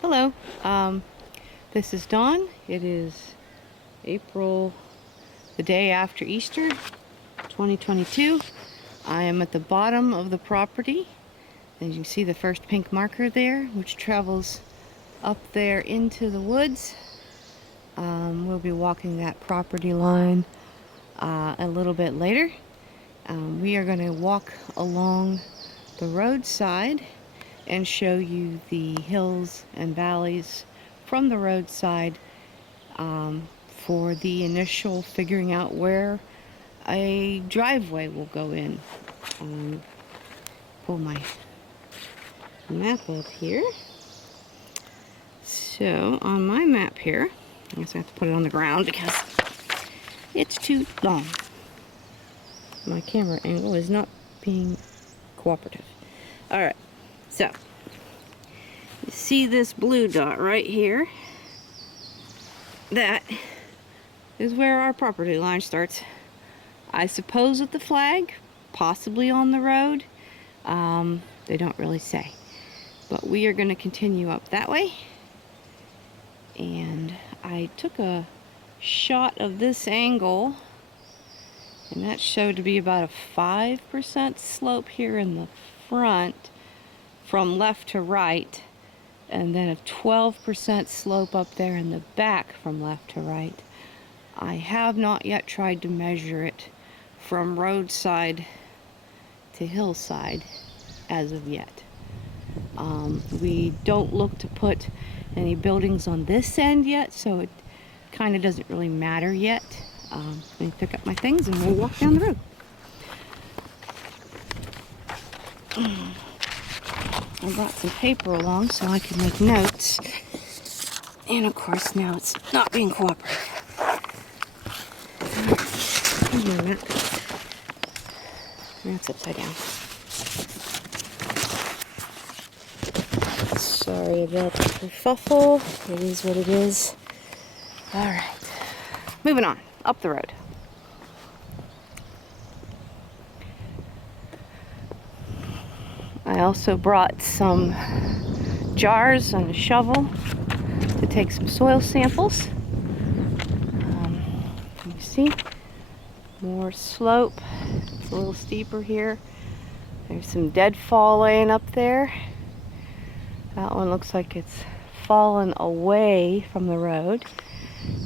Hello, this is Dawn. It is April, the day after Easter, 2022. I am at the bottom of the property. As you can see the first pink marker there, which travels up there into the woods. We'll be walking that property line a little bit later. We are going to walk along the roadside and show you the hills and valleys from the roadside for the initial figuring out where a driveway will go in. Pull my map up here. So on my map here, I guess I have to put it on the ground because it's too long. My camera angle is not being cooperative. Alright, so you see this blue dot right here? That is where our property line starts. I suppose with the flag, possibly on the road. They don't really say. But we are going to continue up that way. And I took a shot of this angle, and that showed to be about a 5% slope here in the front from left to right, and then a 12% slope up there in the back from left to right. I have not yet tried to measure it from roadside to hillside as of yet. We don't look to put any buildings on this end yet, so it kind of doesn't really matter yet. Let me pick up my things and we'll walk down the road. I brought some paper along so I can make notes. And of course now it's not being cooperative. Wait a minute. That's upside down. Sorry about the kerfuffle. It is what it is. Alright. Moving on. Up the road. I also brought some jars and a shovel to take some soil samples. Can you see? More slope. It's a little steeper here. There's some deadfall laying up there. That one looks like it's fallen away from the road.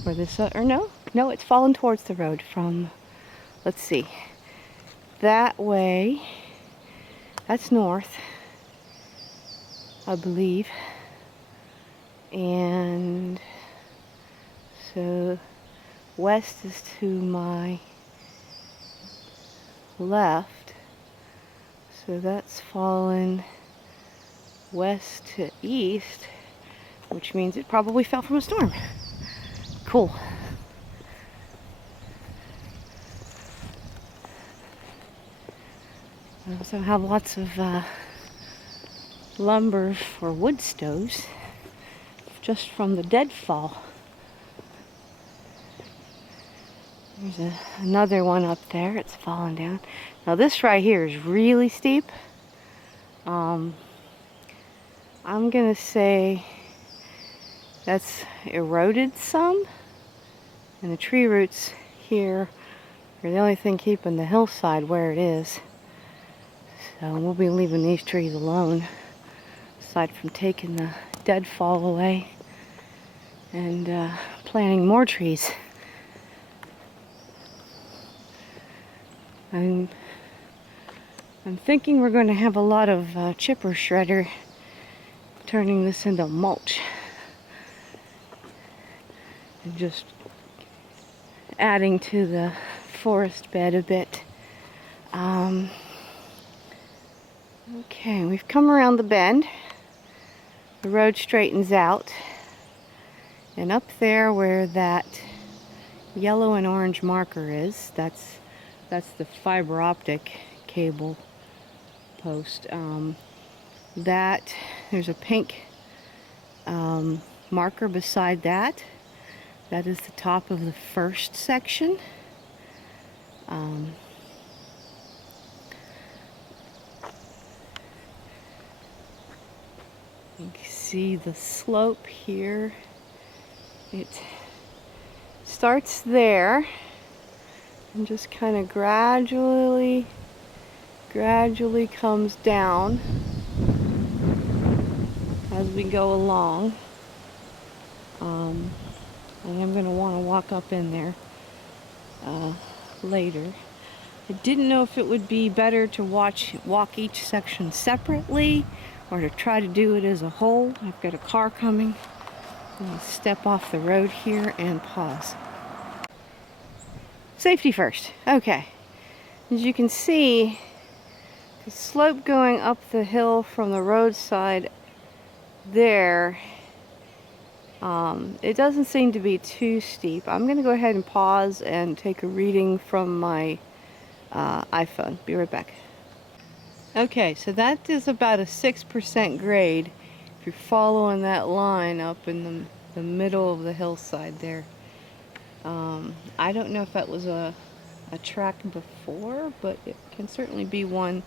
Where this, or no, it's fallen towards the road from, let's see, that way. That's north, I believe. And so west is to my left. So that's fallen west to east, which means it probably fell from a storm. Cool. I also have lots of lumber for wood stoves just from the deadfall. There's another one up there. It's fallen down. Now this right here is really steep. I'm gonna say that's eroded some, and the tree roots here are the only thing keeping the hillside where it is. So we'll be leaving these trees alone, aside from taking the deadfall away and planting more trees. I'm thinking we're going to have a lot of chipper shredder turning this into mulch and just adding to the forest bed a bit. Okay, we've come around the bend. The road straightens out, and up there where that yellow and orange marker is, that's the fiber optic cable post. That there's a pink marker beside that. That is the top of the first section. You can see the slope here. It starts there and just kind of gradually comes down as we go along. And I'm going to want to walk up in there later. I didn't know if it would be better to walk each section separately or to try to do it as a whole. I've got a car coming. I'm going to step off the road here and pause. Safety first. Okay. As you can see, the slope going up the hill from the roadside there, it doesn't seem to be too steep. I'm going to go ahead and pause and take a reading from my iPhone. Be right back. Okay, so that is about a 6% grade if you're following that line up in the middle of the hillside there. I don't know if that was a track before, but it can certainly be one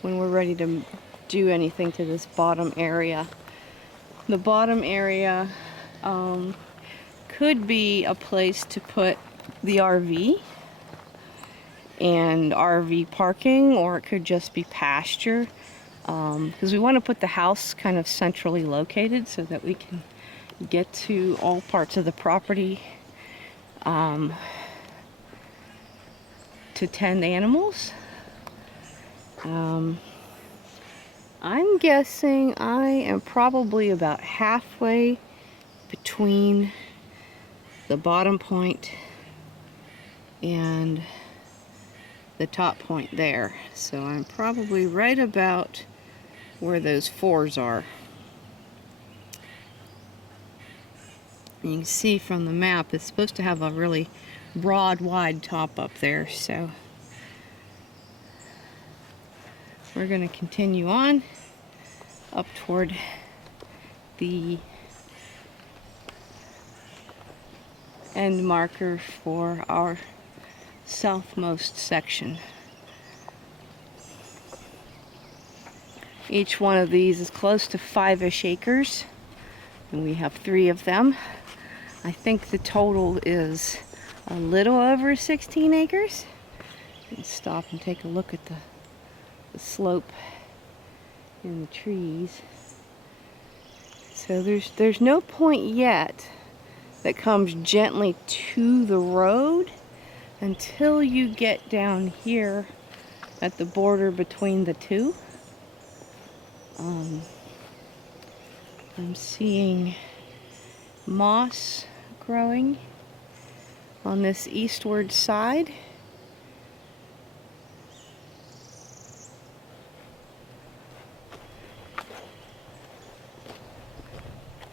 when we're ready to do anything to this bottom area. The bottom area could be a place to put the RV and RV parking, or it could just be pasture, because we want to put the house kind of centrally located so that we can get to all parts of the property to tend animals. I'm guessing I am probably about halfway between the bottom point and the top point there. So I'm probably right about where those fours are. You can see from the map it's supposed to have a really broad, wide top up there, so we're going to continue on up toward the end marker for our southmost section. Each one of these is close to 5-ish acres, and we have 3 of them. I think the total is a little over 16 acres. Let's stop and take a look at the slope in the trees. So there's no point yet that comes gently to the road until you get down here at the border between the two. I'm seeing moss growing on this eastward side.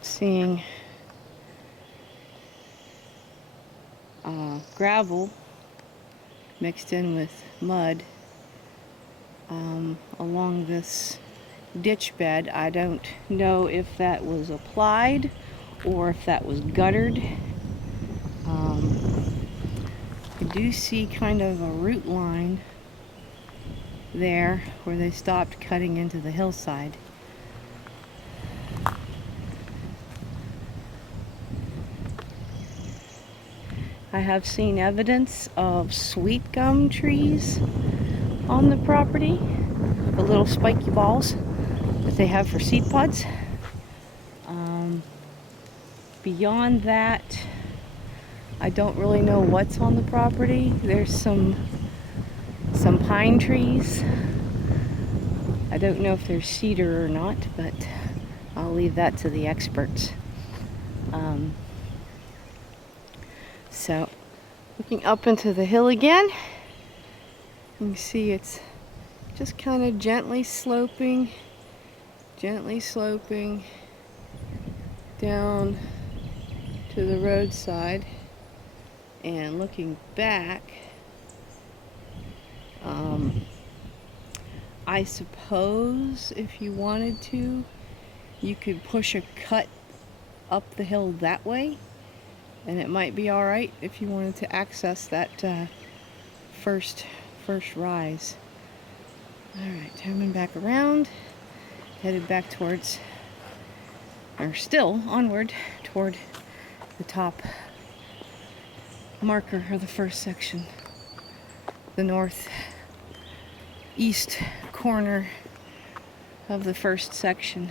Seeing gravel mixed in with mud along this ditch bed. I don't know if that was applied or if that was guttered. I do see kind of a root line there where they stopped cutting into the hillside. I have seen evidence of sweet gum trees on the property, the little spiky balls that they have for seed pods. Beyond that, I don't really know what's on the property. There's some pine trees. I don't know if there's cedar or not, but I'll leave that to the experts. So, looking up into the hill again, you can see it's just kind of gently sloping down to the roadside. And looking back, I suppose if you wanted to, you could push a cut up the hill that way, and it might be alright if you wanted to access that first rise. Alright, coming back around, headed back towards or still onward toward the top marker of the first section, the northeast corner of the first section.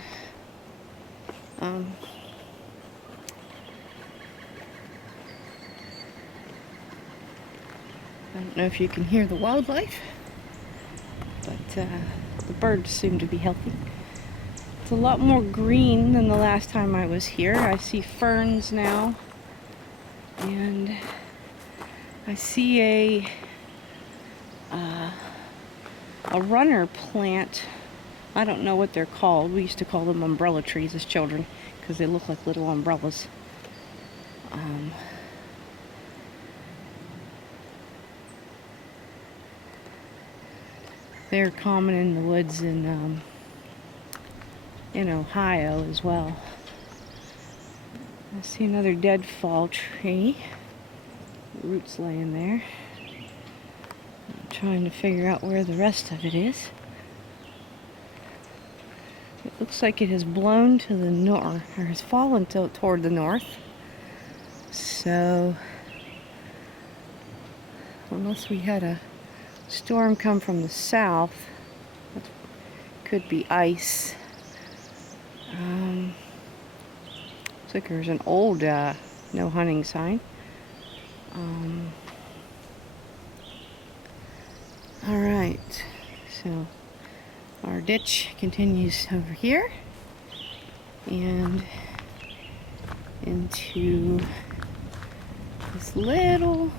I don't know if you can hear the wildlife, but the birds seem to be healthy. It's a lot more green than the last time I was here. I see ferns now, and I see a runner plant. I don't know what they're called. We used to call them umbrella trees as children because they look like little umbrellas. They're common in the woods in Ohio as well. I see another deadfall tree. Roots laying there. I'm trying to figure out where the rest of it is. It looks like it has blown to the north, or has fallen toward the north. So, unless we had a storm come from the south, that could be ice. Looks like there's an old no hunting sign. Alright, so our ditch continues over here and into this little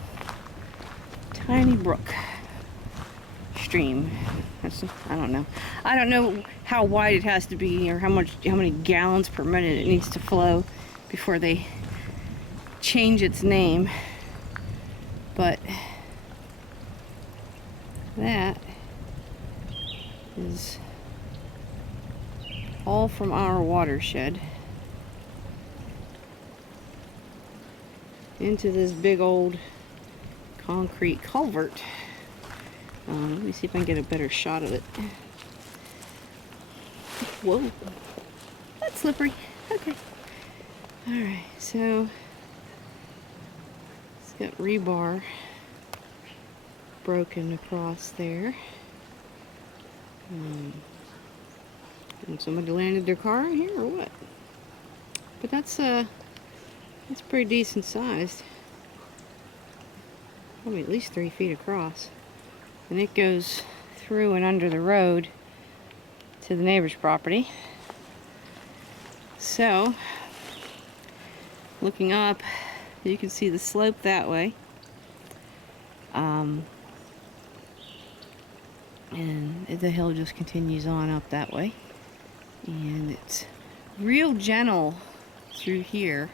tiny brook stream. I don't know how wide it has to be or how many gallons per minute it needs to flow before they change its name, but that is all from our watershed into this big old concrete culvert. Let me see if I can get a better shot of it. Whoa, that's slippery. Okay. Alright, so it's got rebar broken across there. And somebody landed their car in here or what? But that's pretty decent sized. Probably at least 3 feet across. And it goes through and under the road to the neighbor's property. So, looking up, you can see the slope that way. And the hill just continues on up that way. And it's real gentle through here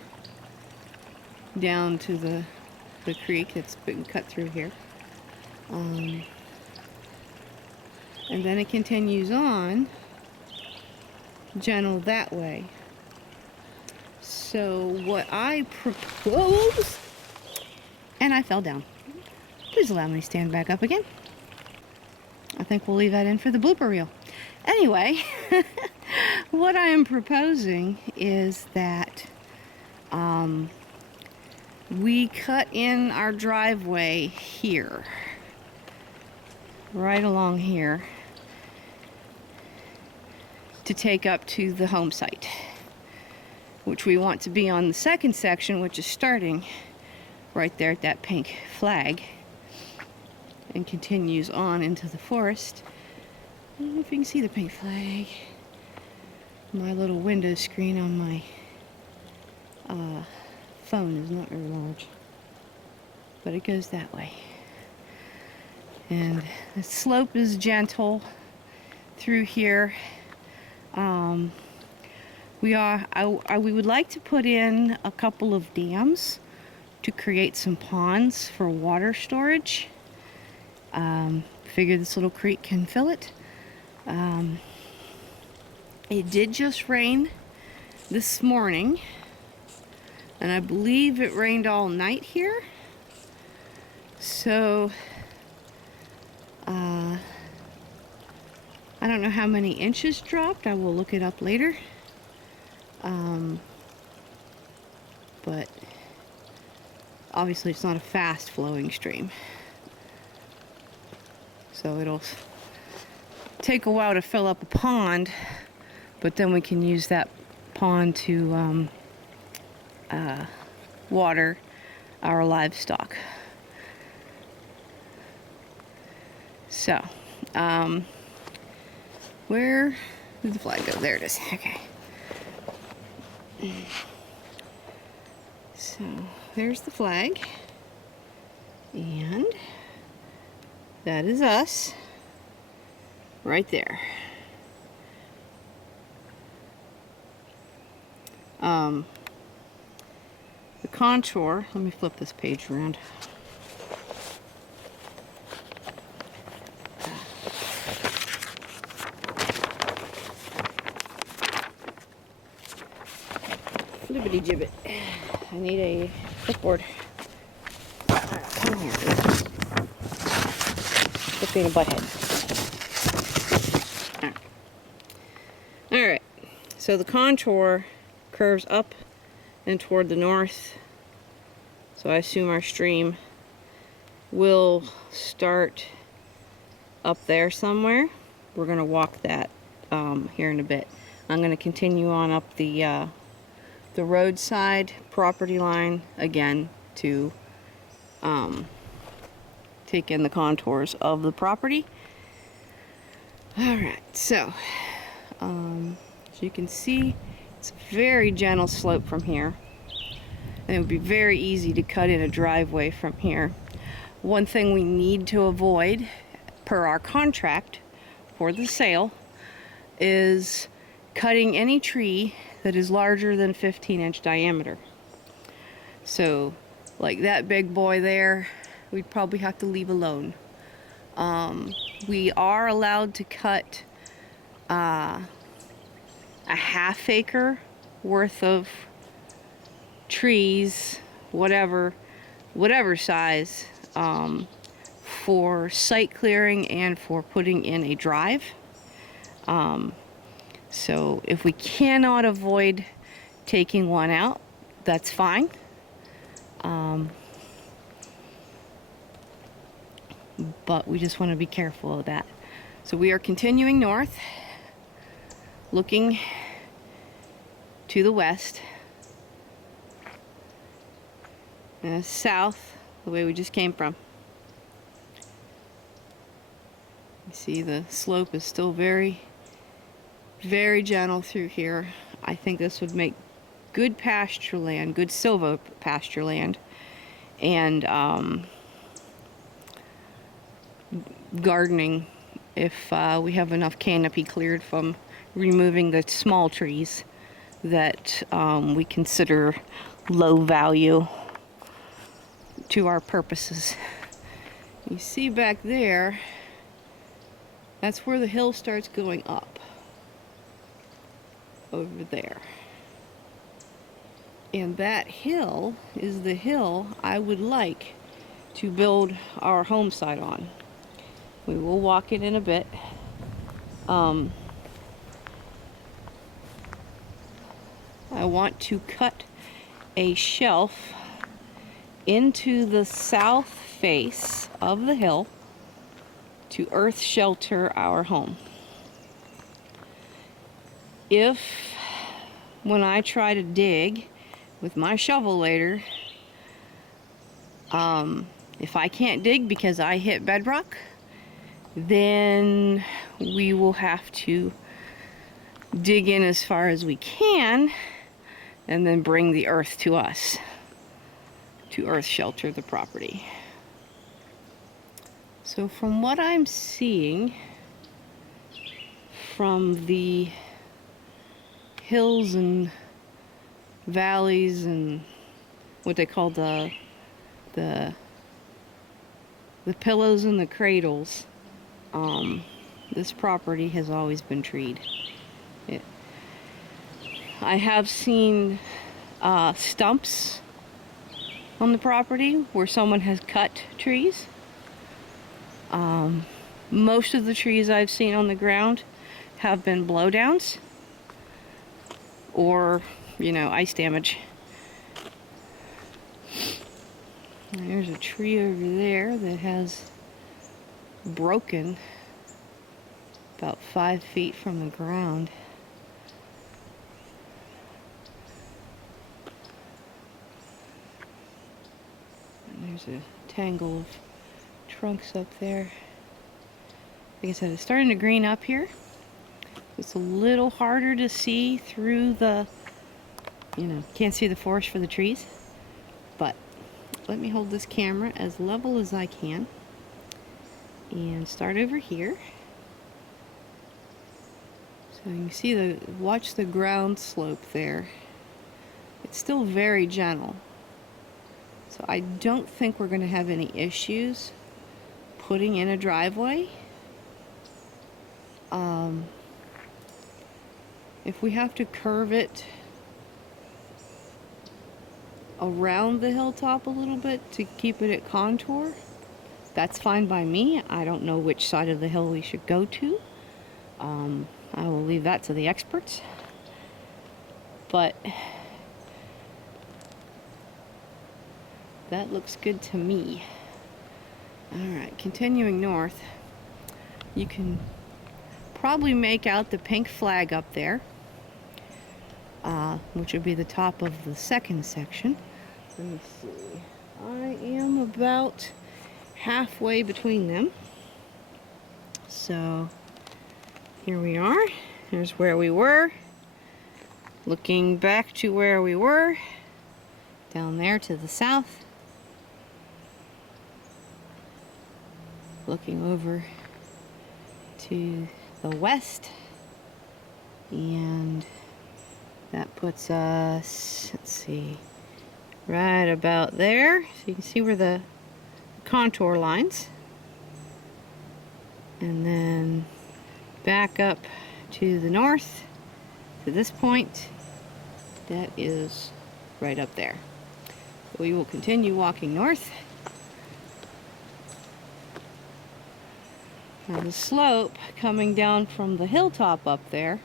down to the creek that's been cut through here. And then it continues on gentle that way. So what I propose, and I fell down. Please allow me to stand back up again. I think we'll leave that in for the blooper reel. Anyway, what I am proposing is that we cut in our driveway here, right along here, to take up to the home site, which we want to be on the second section, which is starting right there at that pink flag and continues on into the forest. I don't know if you can see the pink flag. My little window screen on my phone is not very large, but it goes that way. And the slope is gentle through here. We would like to put in a couple of dams to create some ponds for water storage. Figure this little creek can fill it. It did just rain this morning, and I believe it rained all night here. So I don't know how many inches dropped. I will look it up later. But obviously it's not a fast flowing stream, so it'll take a while to fill up a pond, but then we can use that pond to water our livestock. So, where did the flag go? There it is. Okay. So, there's the flag. And that is us. Right there. The contour, let me flip this page around. Flippity gibbet. I need a clipboard. Come here. Quit being a butthead. Alright. So the contour curves up and toward the north. So I assume our stream will start up there somewhere. We're going to walk that here in a bit. I'm going to continue on up the roadside property line again to take in the contours of the property. Alright, so as you can see, it's a very gentle slope from here. And it would be very easy to cut in a driveway from here. One thing we need to avoid, per our contract for the sale, is cutting any tree that is larger than 15-inch diameter. So, like that big boy there, we'd probably have to leave alone. We are allowed to cut a half acre worth of trees, whatever size, for site clearing and for putting in a drive. So if we cannot avoid taking one out, that's fine. But we just want to be careful of that. So we are continuing north, looking to the west, and south, the way we just came from. You see the slope is still very, very gentle through here. I think this would make good pasture land, good silvo pasture land, and gardening if we have enough canopy cleared from removing the small trees that we consider low value to our purposes. You see back there, that's where the hill starts going up, over there. And that hill is the hill I would like to build our home site on. We will walk it in a bit. I want to cut a shelf into the south face of the hill to earth shelter our home. If, when I try to dig with my shovel later, if I can't dig because I hit bedrock, then we will have to dig in as far as we can and then bring the earth to us to earth shelter the property. So from what I'm seeing from the hills and valleys and what they call the pillows and the cradles, this property has always been treed. I have seen stumps on the property where someone has cut trees. Most of the trees I've seen on the ground have been blowdowns or, you know, ice damage. And there's a tree over there that has broken about 5 feet from the ground. And there's a tangle of trunks up there. Like I said, it's starting to green up here. It's a little harder to see through the, you know, can't see the forest for the trees. But let me hold this camera as level as I can and start over here. So you can see watch the ground slope there. It's still very gentle. So I don't think we're going to have any issues putting in a driveway. If we have to curve it around the hilltop a little bit to keep it at contour, that's fine by me. I don't know which side of the hill we should go to. I will leave that to the experts. But that looks good to me. Alright, continuing north, you can probably make out the pink flag up there, which would be the top of the second section. Let me see. I am about halfway between them. So here we are. Here's where we were. Looking back to where we were, down there to the south. Looking over to the west, and that puts us, let's see, right about there. So you can see where the contour lines, and then back up to the north to this point. That is right up there. We will continue walking north. Now the slope coming down from the hilltop up there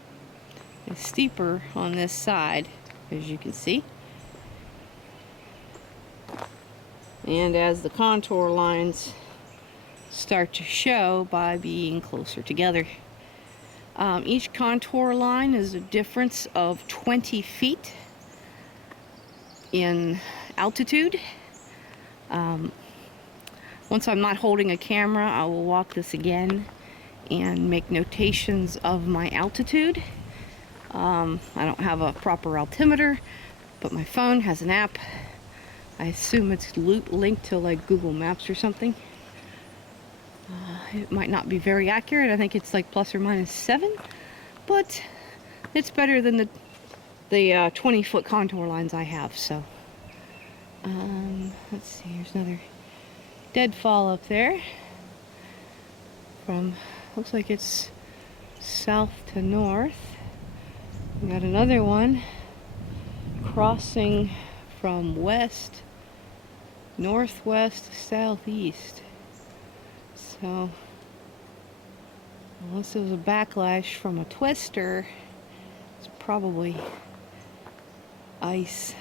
is steeper on this side, as you can see. And as the contour lines start to show by being closer together. Each contour line is a difference of 20 feet in altitude. Once I'm not holding a camera, I will walk this again and make notations of my altitude. I don't have a proper altimeter, but my phone has an app. I assume it's linked to like Google Maps or something. It might not be very accurate. I think it's like plus or minus 7, but it's better than the 20-foot contour lines I have. So let's see, here's another deadfall up there. From, looks like it's south to north. We got another one crossing from west, northwest to southeast. So, unless it was a backlash from a twister, it's probably ice,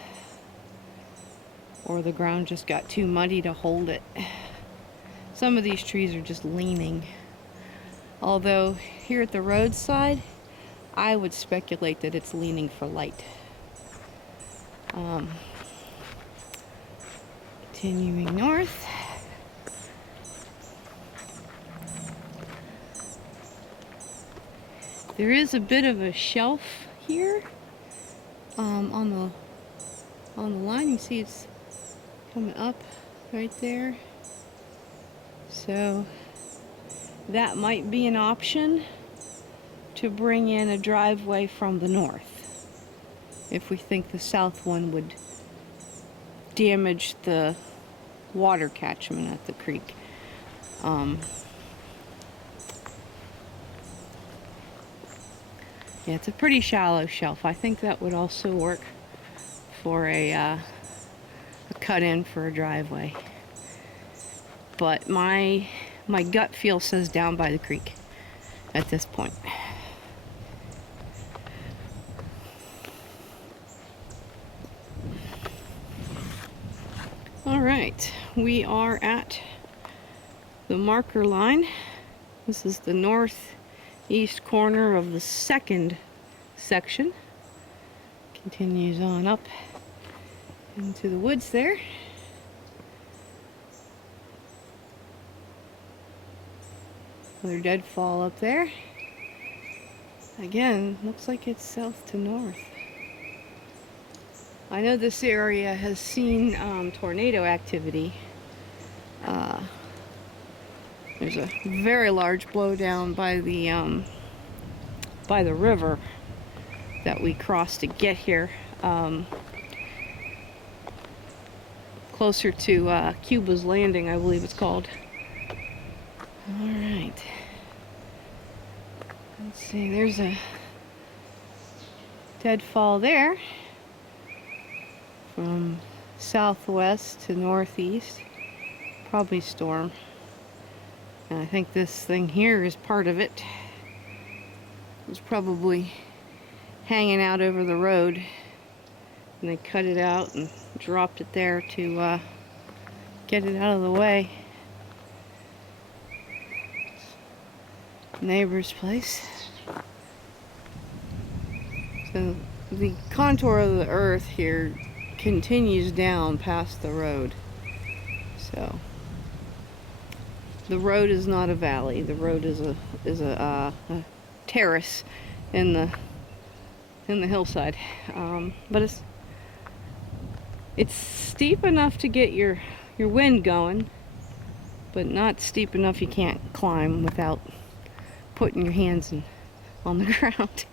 or the ground just got too muddy to hold it. Some of these trees are just leaning. Although, here at the roadside, I would speculate that it's leaning for light. Continuing north. There is a bit of a shelf here on the line. You see it's coming up right there. So that might be an option to bring in a driveway from the north if we think the south one would damage the water catchment at the creek. Yeah, it's a pretty shallow shelf. I think that would also work for a cut-in for a driveway. But my gut feel says down by the creek at this point. All right, we are at the marker line. This is the northeast corner of the second section. Continues on up into the woods there. Another deadfall up there. Again, looks like it's south to north. I know this area has seen tornado activity. There's a very large blowdown by the river that we crossed to get here, closer to Cuba's Landing, I believe it's called. All right. Let's see, there's a deadfall there from southwest to northeast. Probably storm. And I think this thing here is part of it. It was probably hanging out over the road, and they cut it out and dropped it there to get it out of the way. Neighbor's place. So the contour of the earth here continues down past the road. So the road is not a valley. The road is a terrace in the hillside, but it's steep enough to get your wind going, but not steep enough you can't climb without putting your hands on the ground.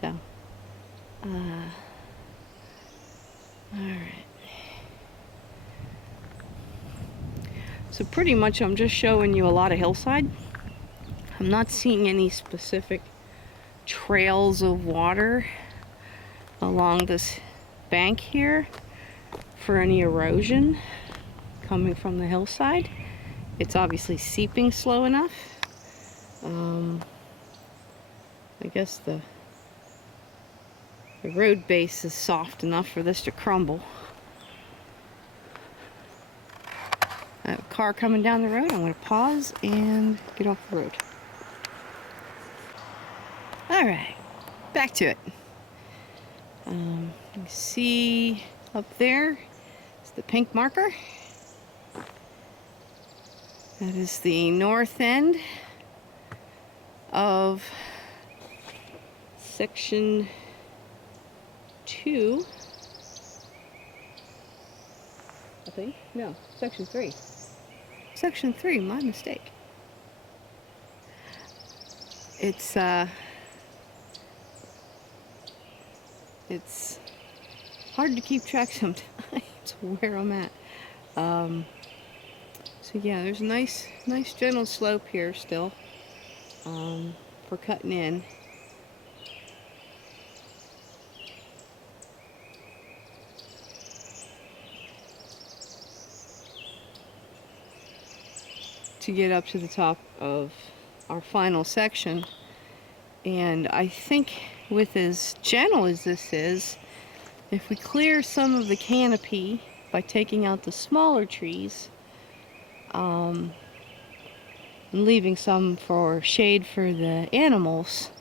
So, all right. So pretty much I'm just showing you a lot of hillside. I'm not seeing any specific trails of water along this bank here for any erosion coming from the hillside. It's obviously seeping slow enough. I guess the road base is soft enough for this to crumble. I have a car coming down the road. I'm going to pause and get off the road. All right, back to it. You can see up there is the pink marker. That is the north end of section 2. I think. No, section 3. Section 3, my mistake. It's hard to keep track sometimes where I'm at. So yeah, there's a nice gentle slope here still for cutting in. To get up to the top of our final section. And I think with as gentle as this is, if we clear some of the canopy by taking out the smaller trees, and leaving some for shade for the animals,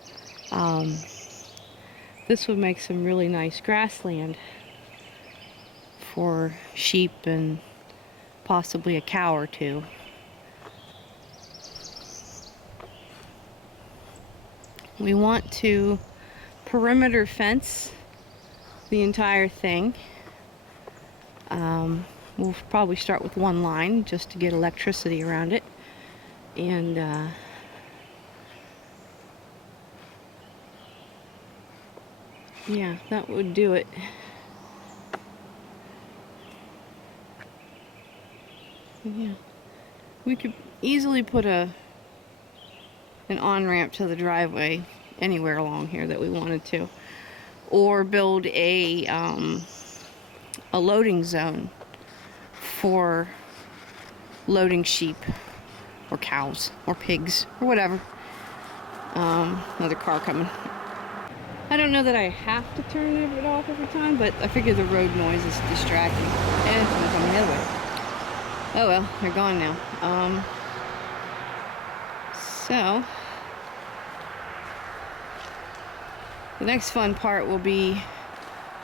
this would make some really nice grassland for sheep and possibly a cow or two. We want to perimeter fence the entire thing. We'll probably start with one line just to get electricity around it. And yeah, that would do it. Yeah, we could easily put an on-ramp to the driveway anywhere along here that we wanted to, or build a loading zone for loading sheep or cows or pigs or whatever. Another car coming. I don't know that I have to turn it off every time, but I figure the road noise is distracting. And it's coming the other way. Oh well, they're gone now. So the next fun part will be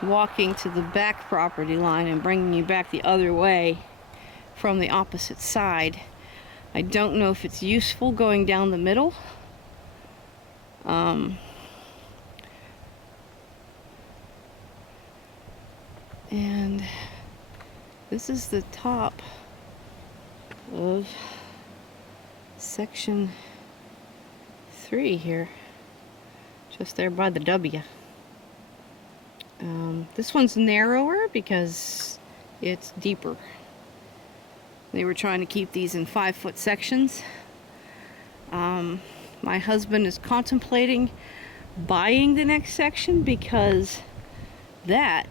walking to the back property line and bringing you back the other way from the opposite side. I don't know if it's useful going down the middle. And this is the top of section 3 here, just there by the W. This one's narrower because it's deeper. They were trying to keep these in 5-foot sections. My husband is contemplating buying the next section because that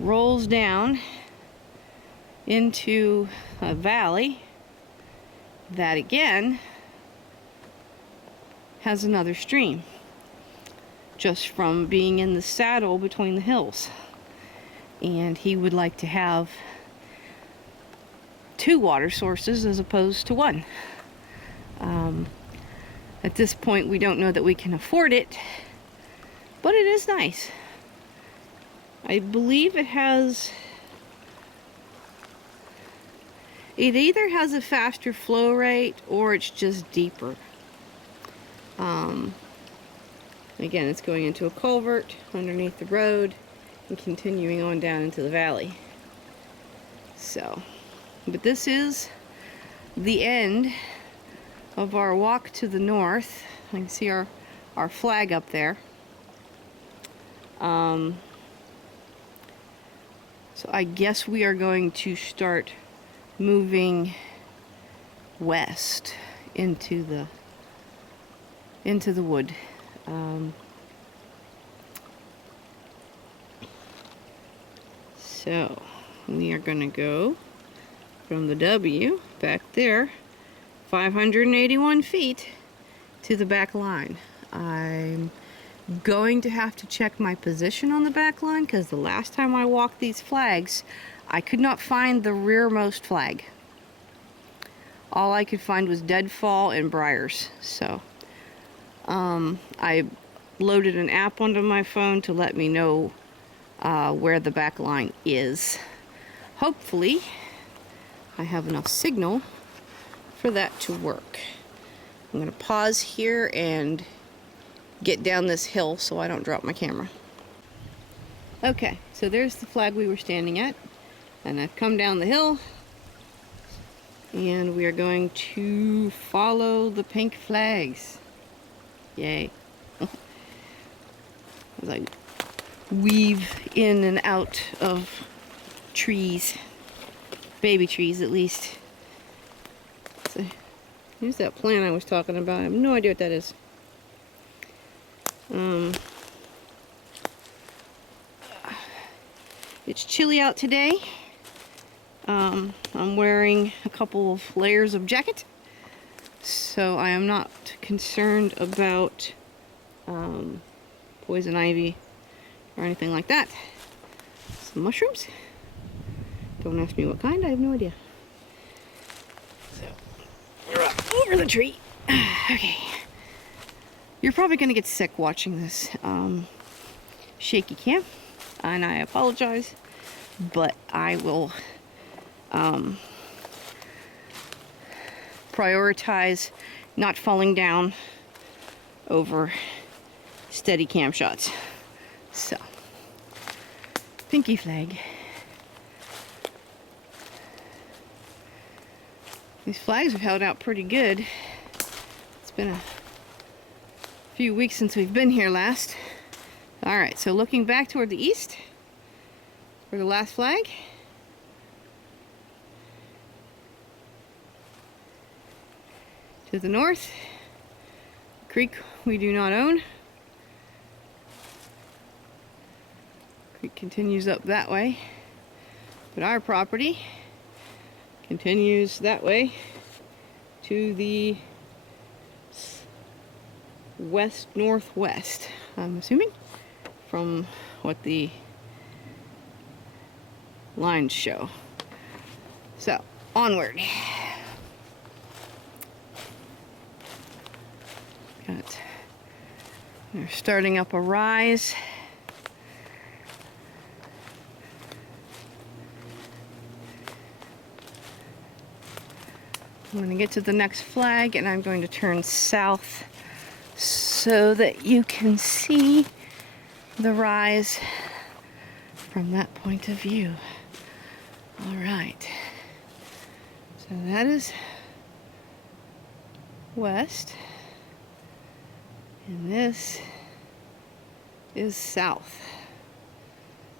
rolls down into a valley that again has another stream just from being in the saddle between the hills. And he would like to have 2 water sources as opposed to 1. At this point, we don't know that we can afford it, but it is nice. I believe it either has a faster flow rate or it's just deeper. Again, it's going into a culvert underneath the road and continuing on down into the valley. So, but this is the end of our walk to the north. I can see our flag up there. So I guess we are going to start moving west into the wood. So we are going to go from the W back there 581 feet to the back line. I'm going to have to check my position on the back line because the last time I walked these flags I could not find the rearmost flag. All I could find was deadfall and briars. So I loaded an app onto my phone to let me know where the back line is. Hopefully I have enough signal for that to work. I'm going to pause here and get down this hill so I don't drop my camera. Okay, so there's the flag we were standing at, and I've come down the hill and we are going to follow the pink flags. Yay. As I weave in and out of trees, baby trees at least. So, here's that plant I was talking about. I have no idea what that is. It's chilly out today. I'm wearing a couple of layers of jacket, so I am not concerned about poison ivy or anything like that. Some mushrooms. Don't ask me what kind, I have no idea. So, we're up over the tree. Okay. You're probably going to get sick watching this shaky cam, and I apologize, but I will prioritize not falling down over steady cam shots. So, pinky flag. These flags have held out pretty good. It's been a few weeks since we've been here last. Alright, so looking back toward the east for the last flag. To the north, creek we do not own. Creek continues up that way, but our property continues that way to the west-northwest, I'm assuming, from what the lines show. So, onward. They're starting up a rise. I'm going to get to the next flag and I'm going to turn south so that you can see the rise from that point of view. All right. So that is west. And this is south.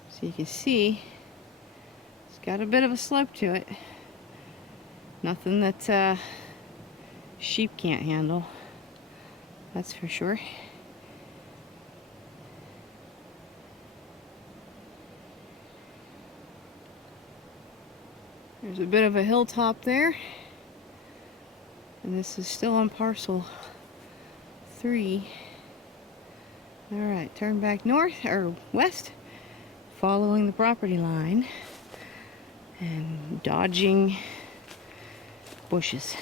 So you can see it's got a bit of a slope to it. Nothing that sheep can't handle, that's for sure. There's a bit of a hilltop there, and this is still on parcel 3. All right, turn back north or west, following the property line and dodging bushes.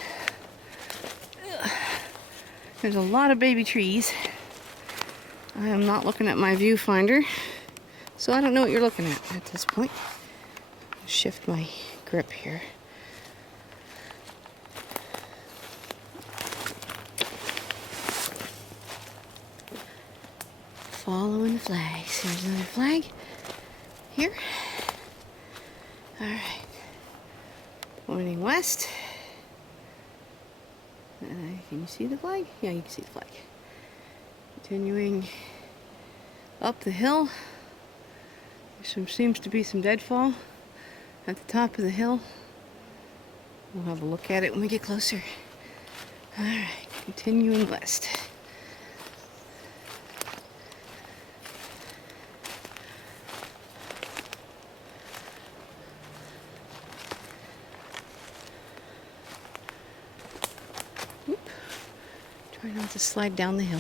There's a lot of baby trees. I am not looking at my viewfinder, so I don't know what you're looking at this point. I'll shift my grip here. Following the flags. There's another flag here. All right, pointing west. Can you see the flag? Yeah, you can see the flag. Continuing up the hill. There seems to be some deadfall at the top of the hill. We'll have a look at it when we get closer. All right, continuing west. Try not to slide down the hill.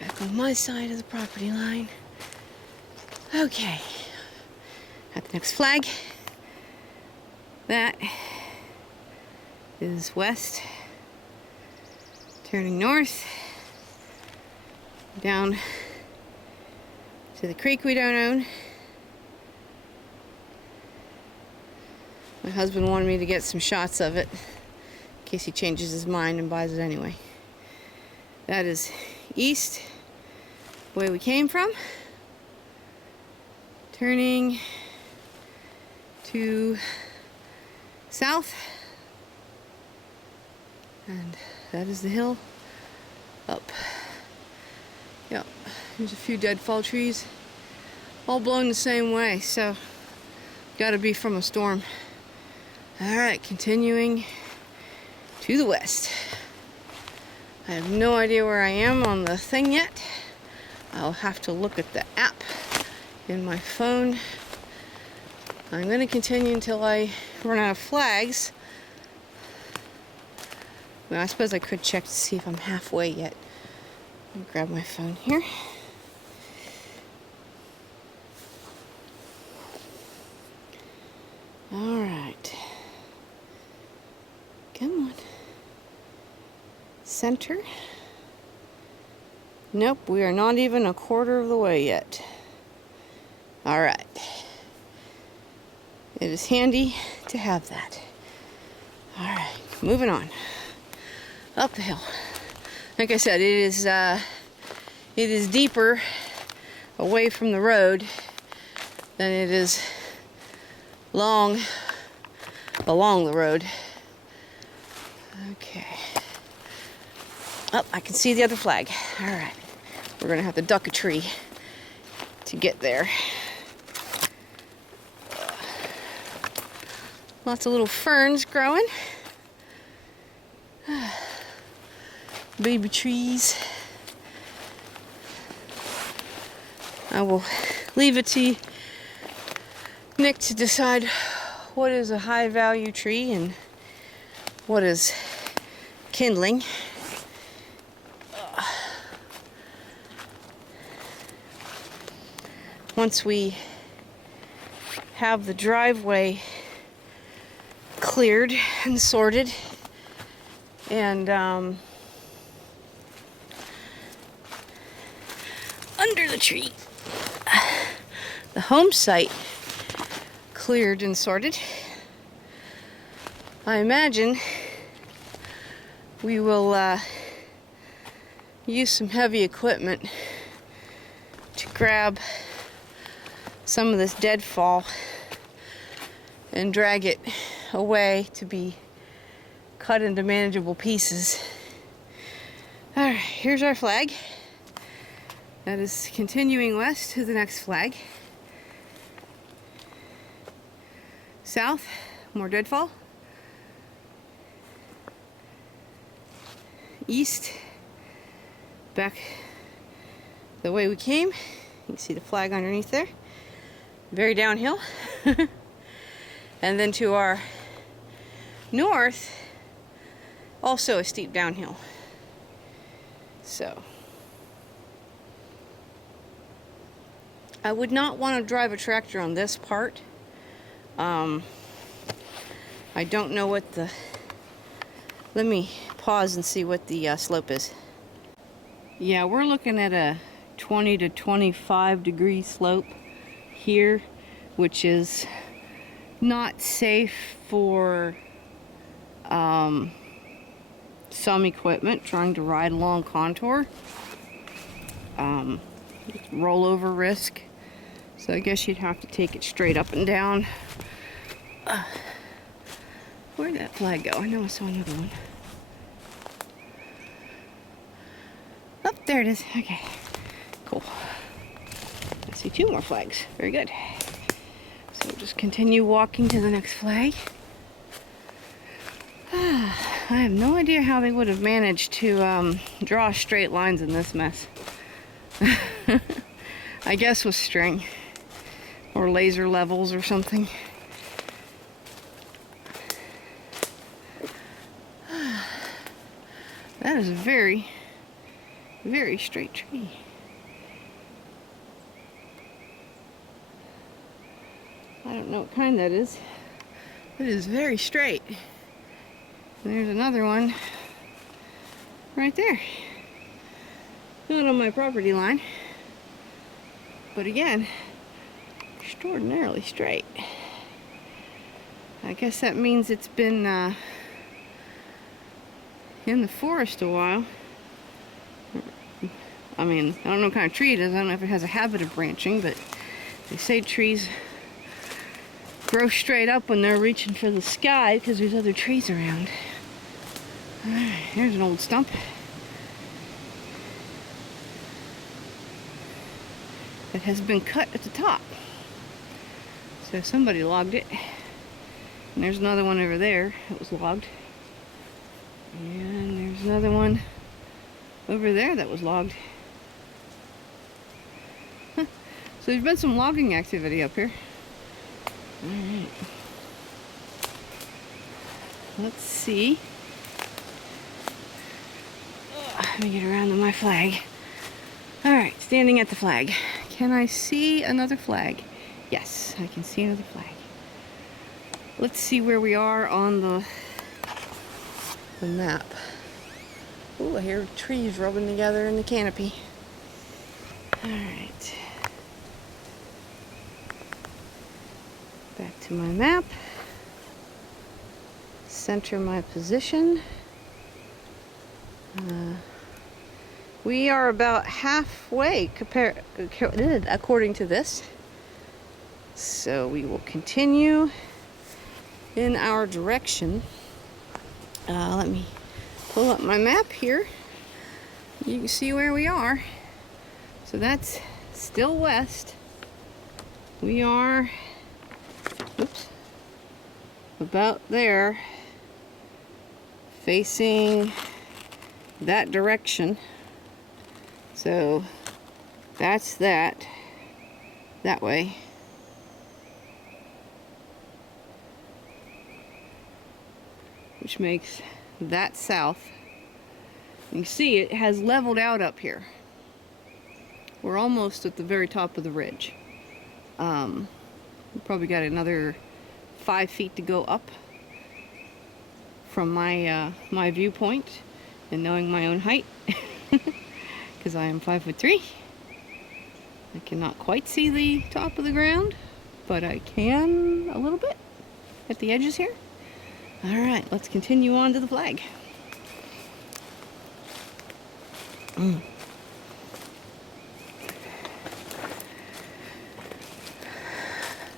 Back on my side of the property line. Okay. At the next flag. That is west. Turning north. Down to the creek we don't own. My husband wanted me to get some shots of it, in case he changes his mind and buys it anyway. That is east, the way we came from. Turning to south. And that is the hill up. Yep, there's a few deadfall trees, all blown the same way, so gotta be from a storm. All right, continuing to the west. I have no idea where I am on the thing yet. I'll have to look at the app in my phone. I'm going to continue until I run out of flags. Well, I suppose I could check to see if I'm halfway yet. I'll grab my phone here. All right. Come on. Center. Nope, we are not even a quarter of the way yet. All right. It is handy to have that. All right, moving on. Up the hill. Like I said, it is deeper away from the road than it is long along the road. Okay. Oh, I can see the other flag. All right. We're gonna have to duck a tree to get there. Lots of little ferns growing. Baby trees. I will leave it to Nick to decide what is a high value tree and what is kindling. Once we have the driveway cleared and sorted, and under the tree, the home site cleared and sorted. I imagine we will use some heavy equipment to grab some of this deadfall and drag it away to be cut into manageable pieces. Alright, here's our flag. That is continuing west to the next flag. South, more deadfall. East, back the way we came. You can see the flag underneath there. Very downhill. And then to our north, also a steep downhill. So I would not want to drive a tractor on this part. I don't know what the... Let me pause and see what the slope is. Yeah, we're looking at a 20 to 25 degree slope here, which is not safe for some equipment trying to ride along contour. Rollover risk. So I guess you'd have to take it straight up and down. Where'd that flag go? I know I saw another one. Oh, there it is. Okay, cool. I see two more flags. Very good. So we'll just continue walking to the next flag. I have no idea how they would have managed to draw straight lines in this mess. I guess with string or laser levels or something. That is a very, very straight tree. I don't know what kind that is. It is very straight. And there's another one right there. Not on my property line, but again, extraordinarily straight. I guess that means it's been in the forest a while. I mean, I don't know what kind of tree it is. I don't know if it has a habit of branching, but they say trees grow straight up when they're reaching for the sky because there's other trees around. Alright, here's an old stump that has been cut at the top. So somebody logged it. And there's another one over there that was logged. And there's another one over there that was logged. Huh. So there's been some logging activity up here. Alright. Let's see. Let me get around to my flag. Alright, standing at the flag. Can I see another flag? Yes, I can see another flag. Let's see where we are on the map. Oh, I hear trees rubbing together in the canopy. Alright. Back to my map. Center my position. We are about halfway according to this. So we will continue in our direction. Let me pull up my map here. You can see where we are. So that's still west. We are, oops, about there, facing that direction. So that's that way. Which makes that south. You can see it has leveled out up here. We're almost at the very top of the ridge. We probably got another 5 feet to go up from my my viewpoint, and knowing my own height, because I am 5'3". I cannot quite see the top of the ground, but I can a little bit at the edges here. All right, let's continue on to the flag.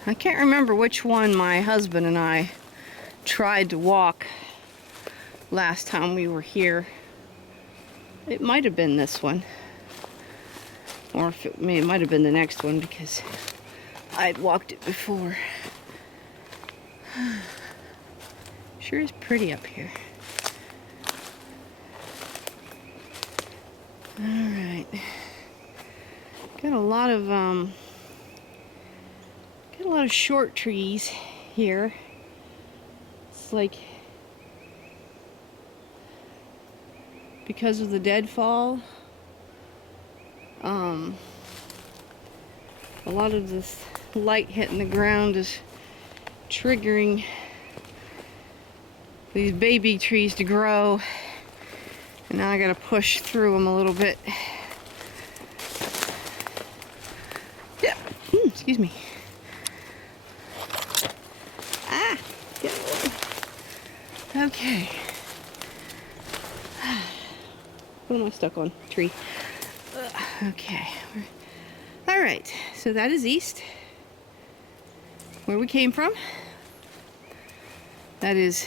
I can't remember which one my husband and I tried to walk last time we were here. It might have been this one, or if it might have been the next one, because I'd walked it before. Sure is pretty up here. All right, got a lot of short trees here. It's like, because of the deadfall, a lot of this light hitting the ground is triggering these baby trees to grow, and now I gotta push through them a little bit. Yeah, excuse me. Ah, get away. Okay. What am I stuck on? Tree. Okay. All right, so that is east, where we came from. That is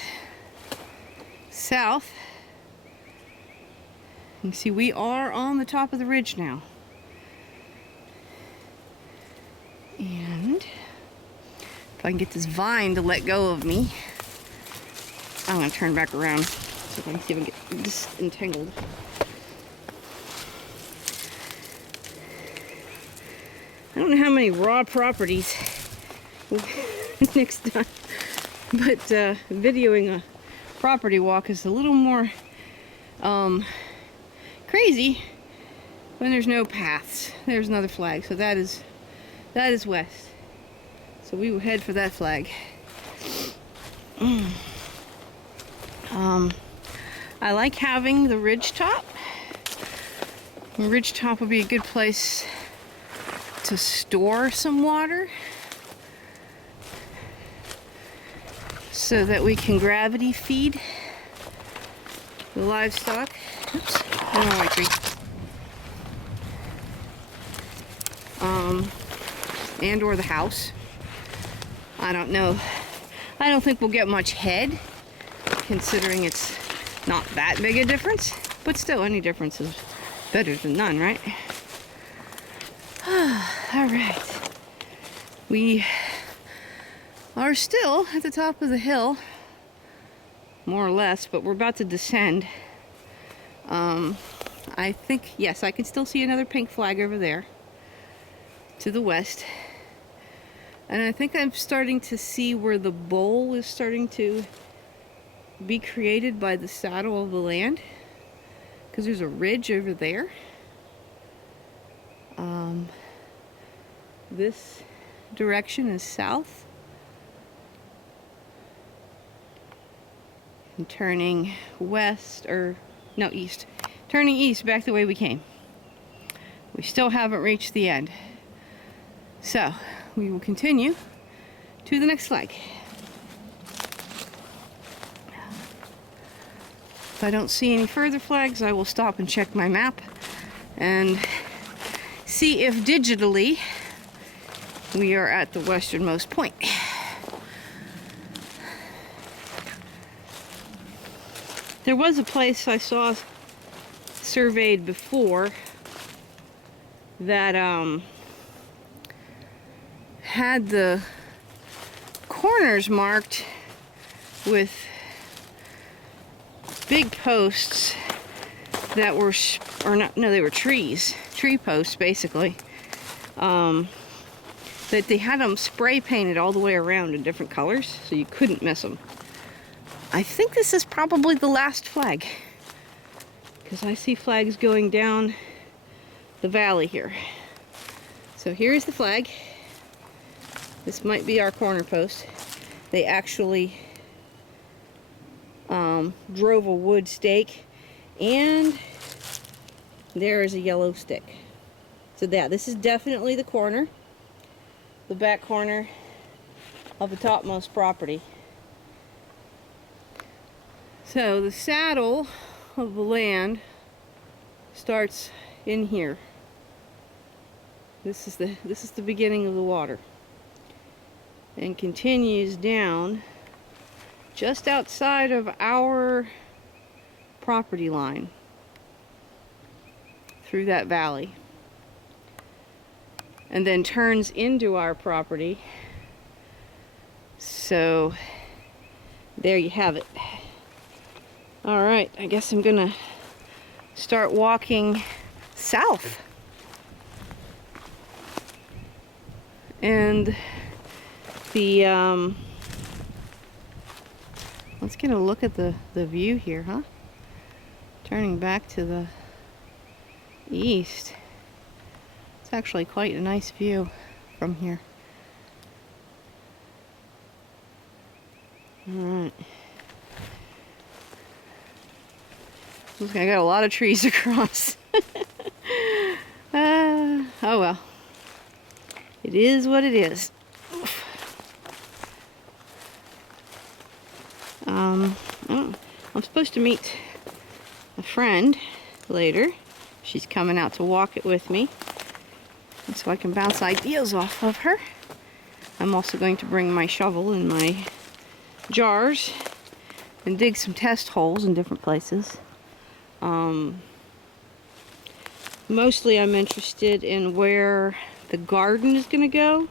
south. You can see we are on the top of the ridge now. And if I can get this vine to let go of me, I'm gonna turn back around so I can see if I can get disentangled. I don't know how many raw properties next time, but videoing a property walk is a little more crazy when there's no paths. There's another flag, so that is west. So we will head for that flag. I like having the ridge top. The ridge top would be a good place to store some water so that we can gravity feed the livestock. Oops, I don't like tree. And or the house. I don't know. I don't think we'll get much head, considering it's not that big a difference, but still, any difference is better than none, right? All right, we are still at the top of the hill, more or less, but we're about to descend. I think, yes, I can still see another pink flag over there to the west. And I think I'm starting to see where the bowl is starting to be created by the saddle of the land, because there's a ridge over there. This direction is south. And turning west, or no, east. Turning east back the way we came. We still haven't reached the end. So, we will continue to the next flag. If I don't see any further flags, I will stop and check my map and see if digitally we are at the westernmost point. There was a place I saw surveyed before that had the corners marked with big posts that were, or not, no, they were trees, tree posts basically, that they had them spray painted all the way around in different colors, so you couldn't miss them. I think this is probably the last flag, because I see flags going down the valley here. So here's the flag. This might be our corner post. They actually drove a wood stake, and there is a yellow stick. So this is definitely the corner, the back corner of the topmost property. So the saddle of the land starts in here. This is the beginning of the water, and continues down just outside of our property line through that valley, and then turns into our property. So there you have it. All right, I guess I'm gonna start walking south. And let's get a look at the view here, huh? Turning back to the east. It's actually quite a nice view from here. All right. Looks like I got a lot of trees across. Oh well. It is what it is. I'm supposed to meet a friend later. She's coming out to walk it with me, and so I can bounce ideas off of her. I'm also going to bring my shovel and my jars and dig some test holes in different places. Mostly I'm interested in where the garden is going to go,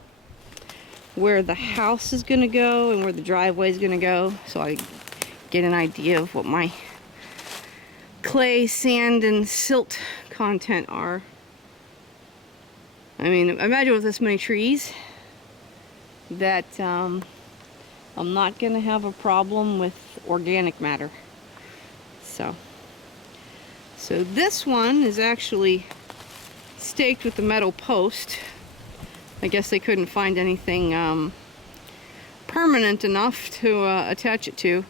where the house is going to go, and where the driveway is going to go, so I get an idea of what my clay, sand, and silt content are. I mean, imagine with this many trees that I'm not going to have a problem with organic matter. So this one is actually staked with the metal post. I guess they couldn't find anything permanent enough to attach it to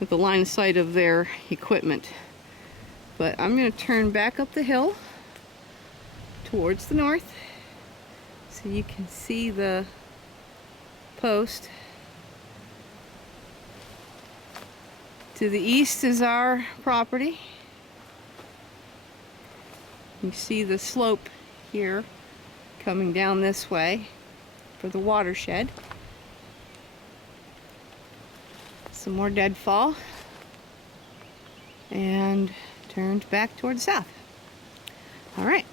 with the line of sight of their equipment. But I'm going to turn back up the hill towards the north so you can see the post. To the east is our property. You see the slope here coming down this way for the watershed. Some more deadfall, and turned back toward the south. All right.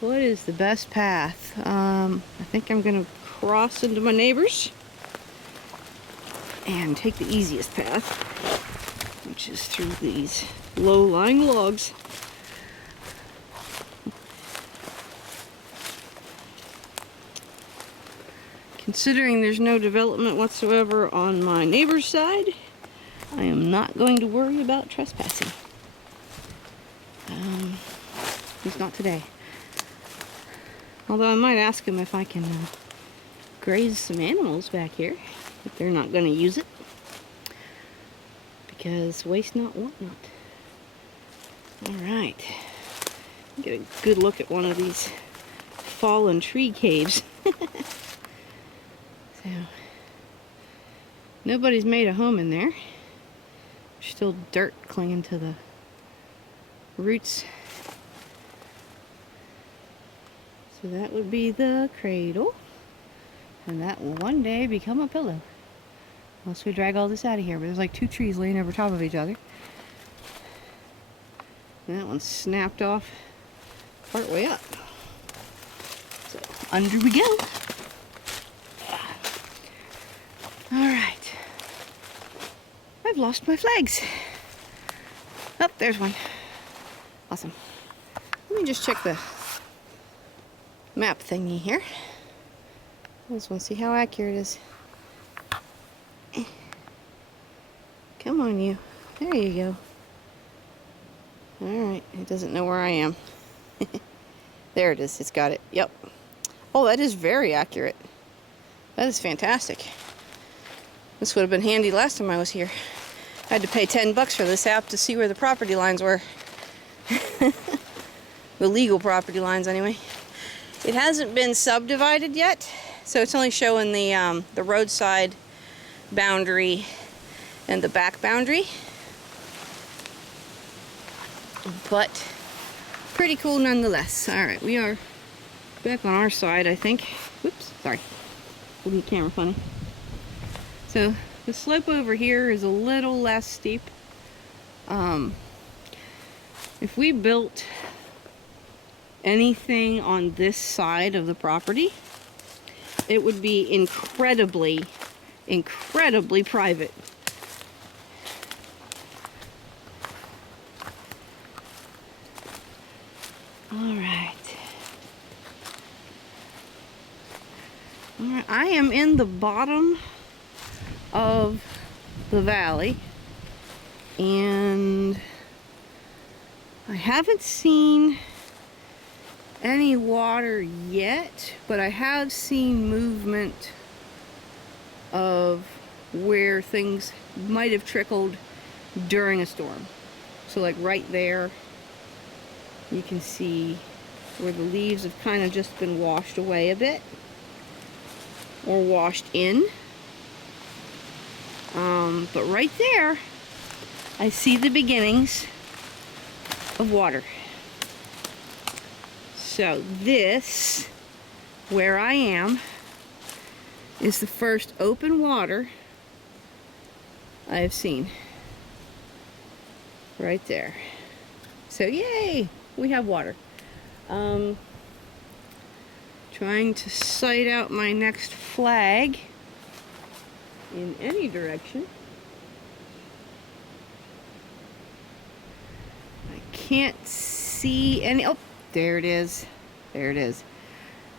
What is the best path? I think I'm gonna cross into my neighbor's and take the easiest path, which is through these low-lying logs. Considering there's no development whatsoever on my neighbor's side, I am not going to worry about trespassing. At least not today. Although I might ask him if I can graze some animals back here, if they're not going to use it. Because waste not, want not. Alright. Get a good look at one of these fallen tree caves. So, nobody's made a home in there. There's still dirt clinging to the roots. So that would be the cradle. And that will one day become a pillow. Once we drag all this out of here. But there's like 2 trees laying over top of each other. And that one snapped off part way up. So under we go. Alright. I've lost my flags. Oh, there's one. Awesome. Let me just check the map thingy here. I just want to see how accurate it is. Come on, you. There you go. Alright, it doesn't know where I am. There it is. It's got it. Yep. Oh, that is very accurate. That is fantastic. This would have been handy last time I was here. I had to pay $10 for this app to see where the property lines were. The legal property lines, anyway. It hasn't been subdivided yet, so it's only showing the roadside boundary and the back boundary. But pretty cool nonetheless. All right, we are back on our side, I think. Whoops, sorry. Holding the camera funny. So the slope over here is a little less steep. If we built anything on this side of the property, it would be incredibly private. All right. I am in the bottom of the valley, and I haven't seen any water yet, but I have seen movement of where things might have trickled during a storm. So like right there, you can see where the leaves have kind of just been washed away a bit, or washed in. But right there, I see the beginnings of water. So this, where I am, is the first open water I have seen. Right there. So yay, we have water. Trying to sight out my next flag in any direction. I can't see any. Oh, there it is. There it is.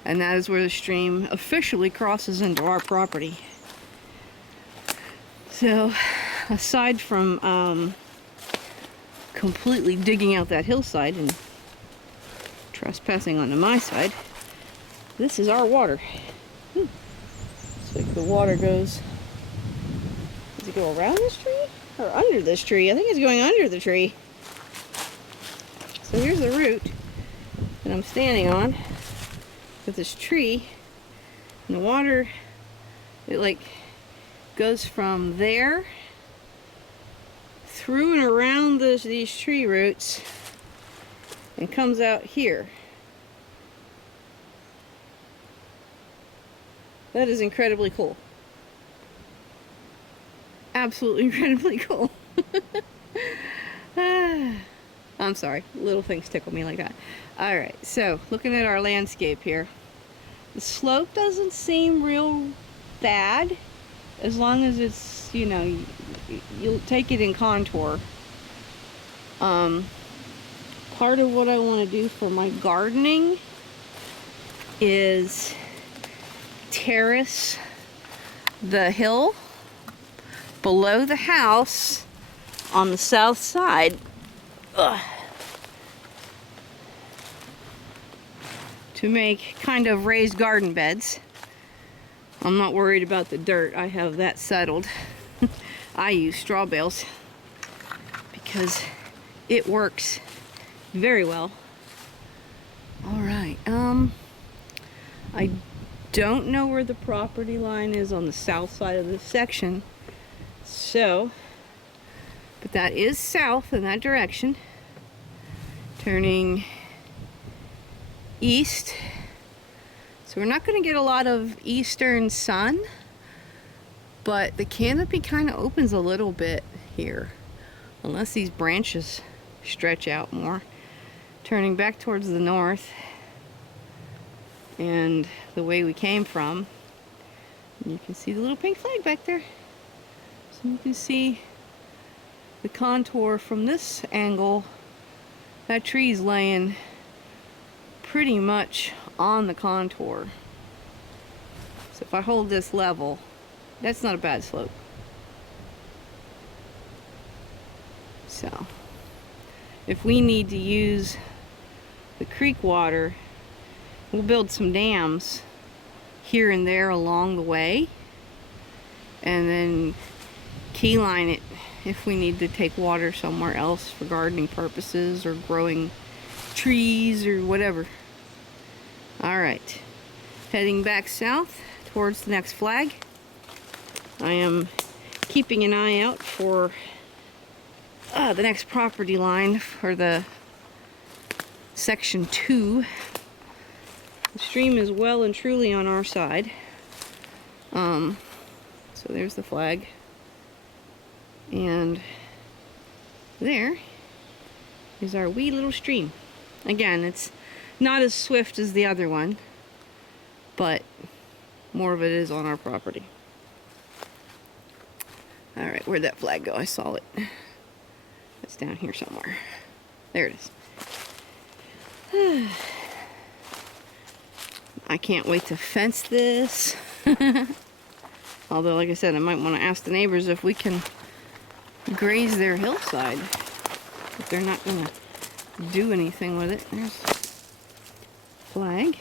And that is where the stream officially crosses into our property. So, aside from completely digging out that hillside and trespassing onto my side, this is our water. Looks like the water goes. Does it go around this tree or under this tree? I think it's going under the tree. So here's the root that I'm standing on with this tree, and the water, it like goes from there through and around these tree roots and comes out here. That is incredibly cool. Absolutely incredibly cool. I'm sorry, little things tickle me like that. Alright, so looking at our landscape here, the slope doesn't seem real bad as long as it's, you know, you'll take it in contour. Part of what I want to do for my gardening is terrace the hill below the house on the south side. To make kind of raised garden beds. I'm not worried about the dirt. I have that settled. I use straw bales because it works very well. All right. I don't know where the property line is on the south side of this section. So, but that is south in that direction. Turning east. So we're not going to get a lot of eastern sun, but the canopy kind of opens a little bit here, unless these branches stretch out more. Turning back towards the north and the way we came from, and you can see the little pink flag back there. So you can see the contour from this angle. That tree's laying pretty much on the contour. So if I hold this level, that's not a bad slope. So if we need to use the creek water we'll build some dams here and there along the way, and then keyline it if we need to take water somewhere else for gardening purposes or growing trees or whatever. Alright, heading back south towards the next flag. I am keeping an eye out for the next property line for the section 2. The stream is well and truly on our side. So there's the flag. And there is our wee little stream. Again, it's not as swift as the other one, but more of it is on our property. Alright, where'd that flag go? I saw it. It's down here somewhere. There it is. I can't wait to fence this. Although, like I said, I might want to ask the neighbors if we can graze their hillside. If they're not going to do anything with it. There's flag.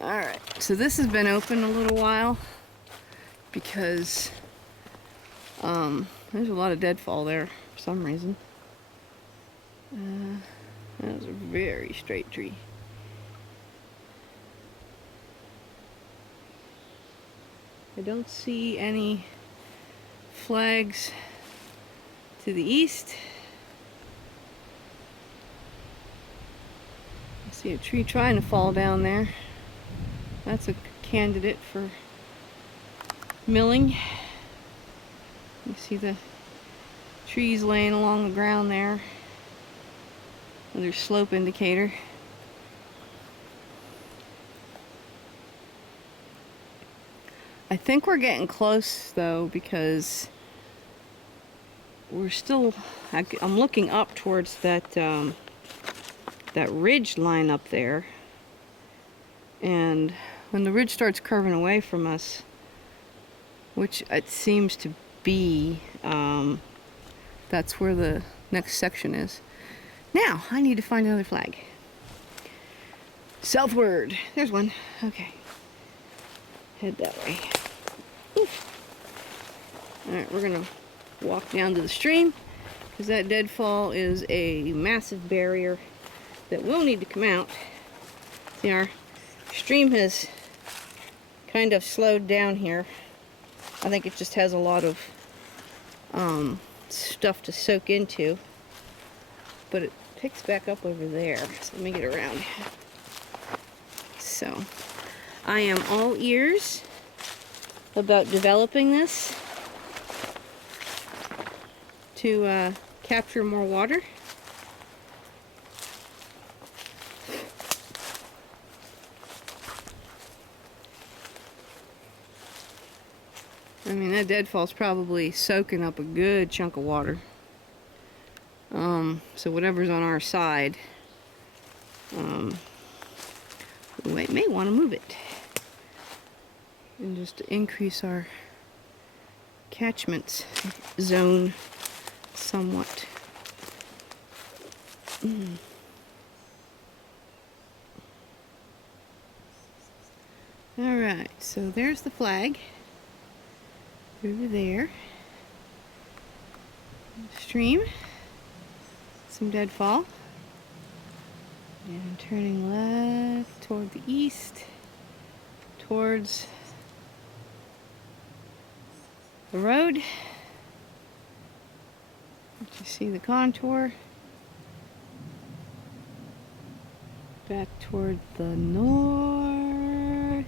Alright, so this has been open a little while because there's a lot of deadfall there for some reason. That was a very straight tree. I don't see any flags to the east. I see a tree trying to fall down there. That's a candidate for milling. You see the trees laying along the ground there. Another slope indicator. I think we're getting close though, because we're still, I'm looking up towards that that ridge line up there, and when the ridge starts curving away from us, which it seems to be, that's where the next section is. Now I need to find another flag. Southward. There's one. Okay. Head that way. Alright, we're gonna walk down to the stream because that deadfall is a massive barrier that will need to come out. See, our stream has kind of slowed down here. I think it just has a lot of stuff to soak into, but it picks back up over there. So let me get around. So I am all ears about developing this to capture more water. I mean, that deadfall's probably soaking up a good chunk of water. So whatever's on our side, we may want to move it. And just to increase our catchment zone somewhat. Alright, so there's the flag. Over there. Stream. Some deadfall. And turning left toward the east. Towards the road. You see the contour. Back toward the north.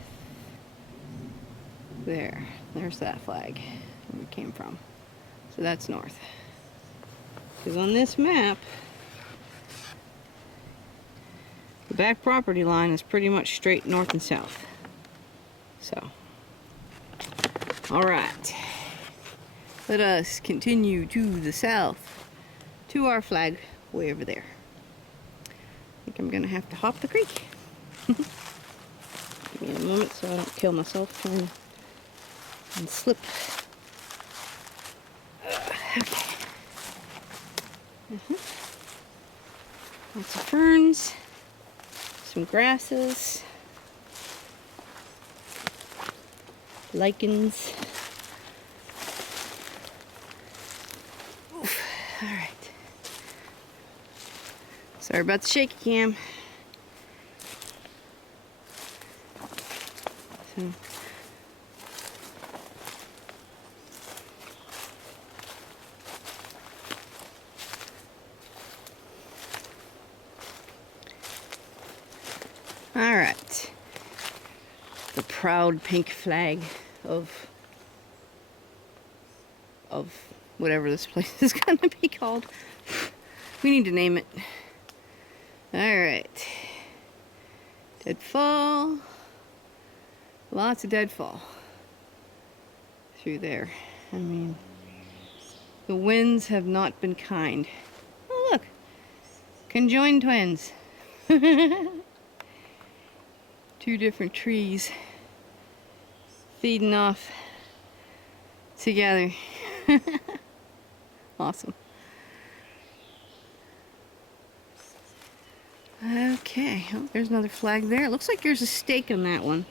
There's that flag where we came from. So that's north. Because on this map, the back property line is pretty much straight north and south. So, alright. Let us continue to the south, to our flag way over there. I think I'm going to have to hop the creek. Give me a moment so I don't kill myself trying and slip. Okay. Lots of ferns. some grasses, lichens. Oof. All right. Sorry about the shaky cam. So, all right. The proud pink flag of whatever this place is going to be called. We need to name it. All right. Deadfall. Lots of deadfall through there. I mean, the winds have not been kind. Oh, look. Conjoined twins. Two different trees feeding off together. Awesome. Okay, oh, there's another flag there. It looks like there's a stake on that one.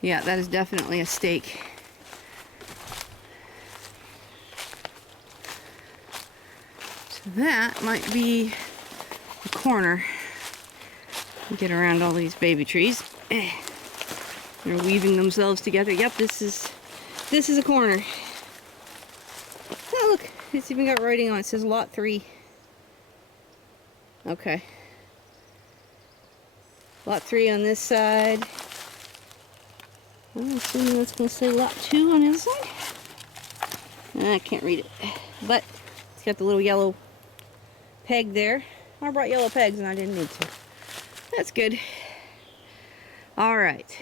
Yeah, that is definitely a stake. So that might be the corner. Get around all these baby trees. They're weaving themselves together. Yep, this is a corner. Oh, look, it's even got writing on it. It says Lot 3. Okay. Lot 3 on this side. I'm assuming that's going to say Lot 2 on the other side. I can't read it. But it's got the little yellow peg there. I brought yellow pegs and I didn't need to. That's good. All right.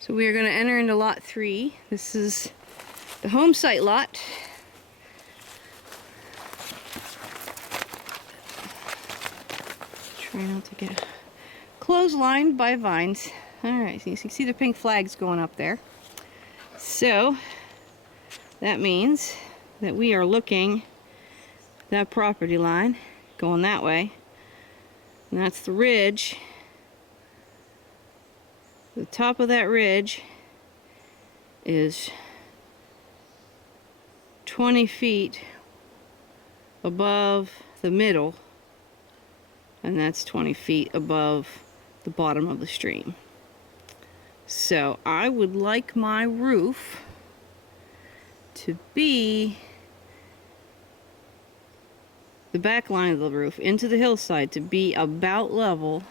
So we are going to enter into Lot 3. This is the home site lot. Try not to get clotheslined by vines. All right, so you can see the pink flags going up there. So that means that we are looking that property line going that way, and that's the ridge. The top of that ridge is 20 feet above the middle, and that's 20 feet above the bottom of the stream. So I would like my roof to be the back line of the roof into the hillside to be about level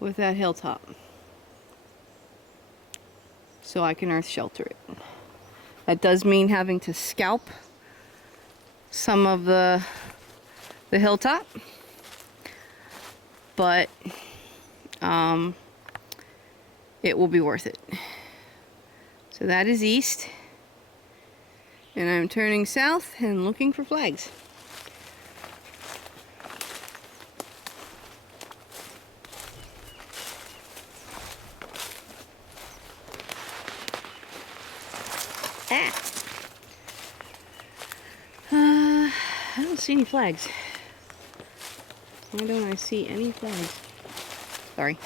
with that hilltop, so I can earth shelter it. That does mean having to scalp some of the hilltop, but it will be worth it. So that is east, and I'm turning south and looking for flags. I don't see any flags. Why don't I see any flags? Sorry,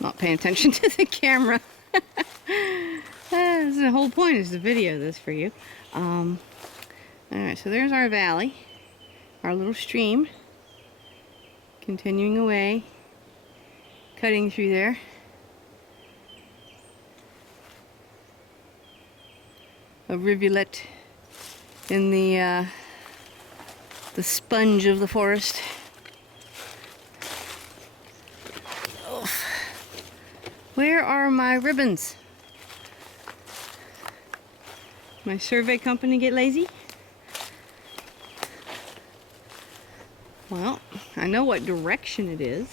not paying attention to the camera. That's the whole point, is to video this for you. Alright, so there's our valley, our little stream, continuing away, cutting through there. A rivulet in the sponge of the forest. Oh. Where are my ribbons? My survey company get lazy? Well, I know what direction it is.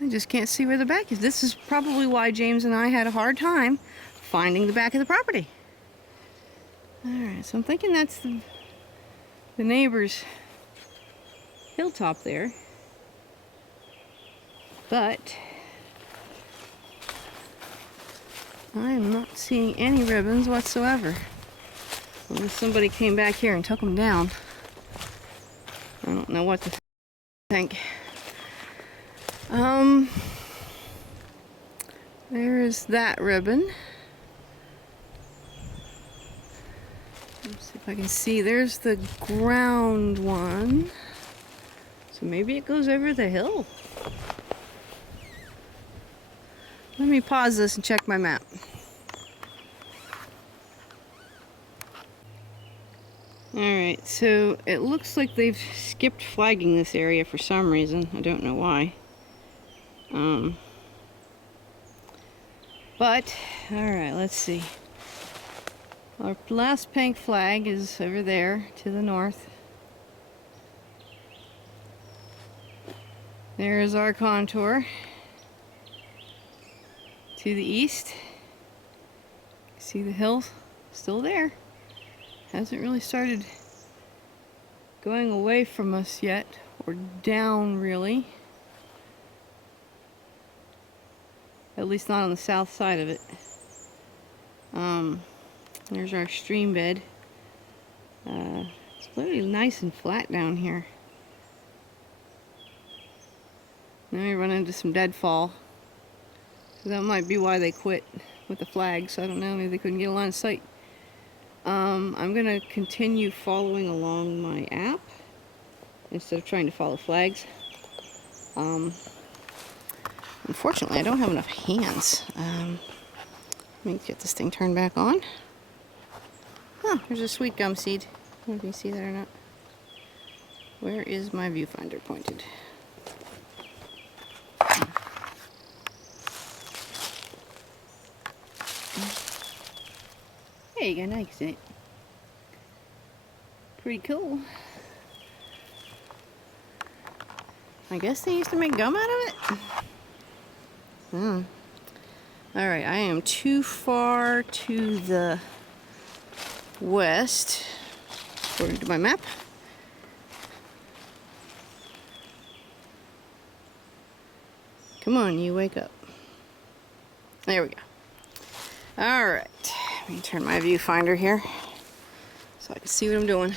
I just can't see where the back is. This is probably why James and I had a hard time finding the back of the property. Alright, so I'm thinking that's the neighbor's hilltop there. But I am not seeing any ribbons whatsoever. Unless somebody came back here and took them down. I don't know what to think. There's that ribbon. Let's see if I can see. There's the ground one. So maybe it goes over the hill. Let me pause this and check my map. Alright, so it looks like they've skipped flagging this area for some reason. I don't know why. But, alright, let's see. Our last pink flag is over there to the north. There's our contour to the east. See the hills still there. Hasn't really started going away from us yet, or down really. At least not on the south side of it. There's our stream bed. It's really nice and flat down here. Now we run into some deadfall. So that might be why they quit with the flags. I don't know, maybe they couldn't get a line of sight. I'm gonna continue following along my app instead of trying to follow flags. Unfortunately, I don't have enough hands. Let me get this thing turned back on. Oh, there's a sweet gum seed. I don't know if you see that or not. Where is my viewfinder pointed? There you go, now you can see it. Pretty cool. I guess they used to make gum out of it? Alright, I am too far to the west, according to my map. Come on, you wake up. There we go. Alright, let me turn my viewfinder here so I can see what I'm doing.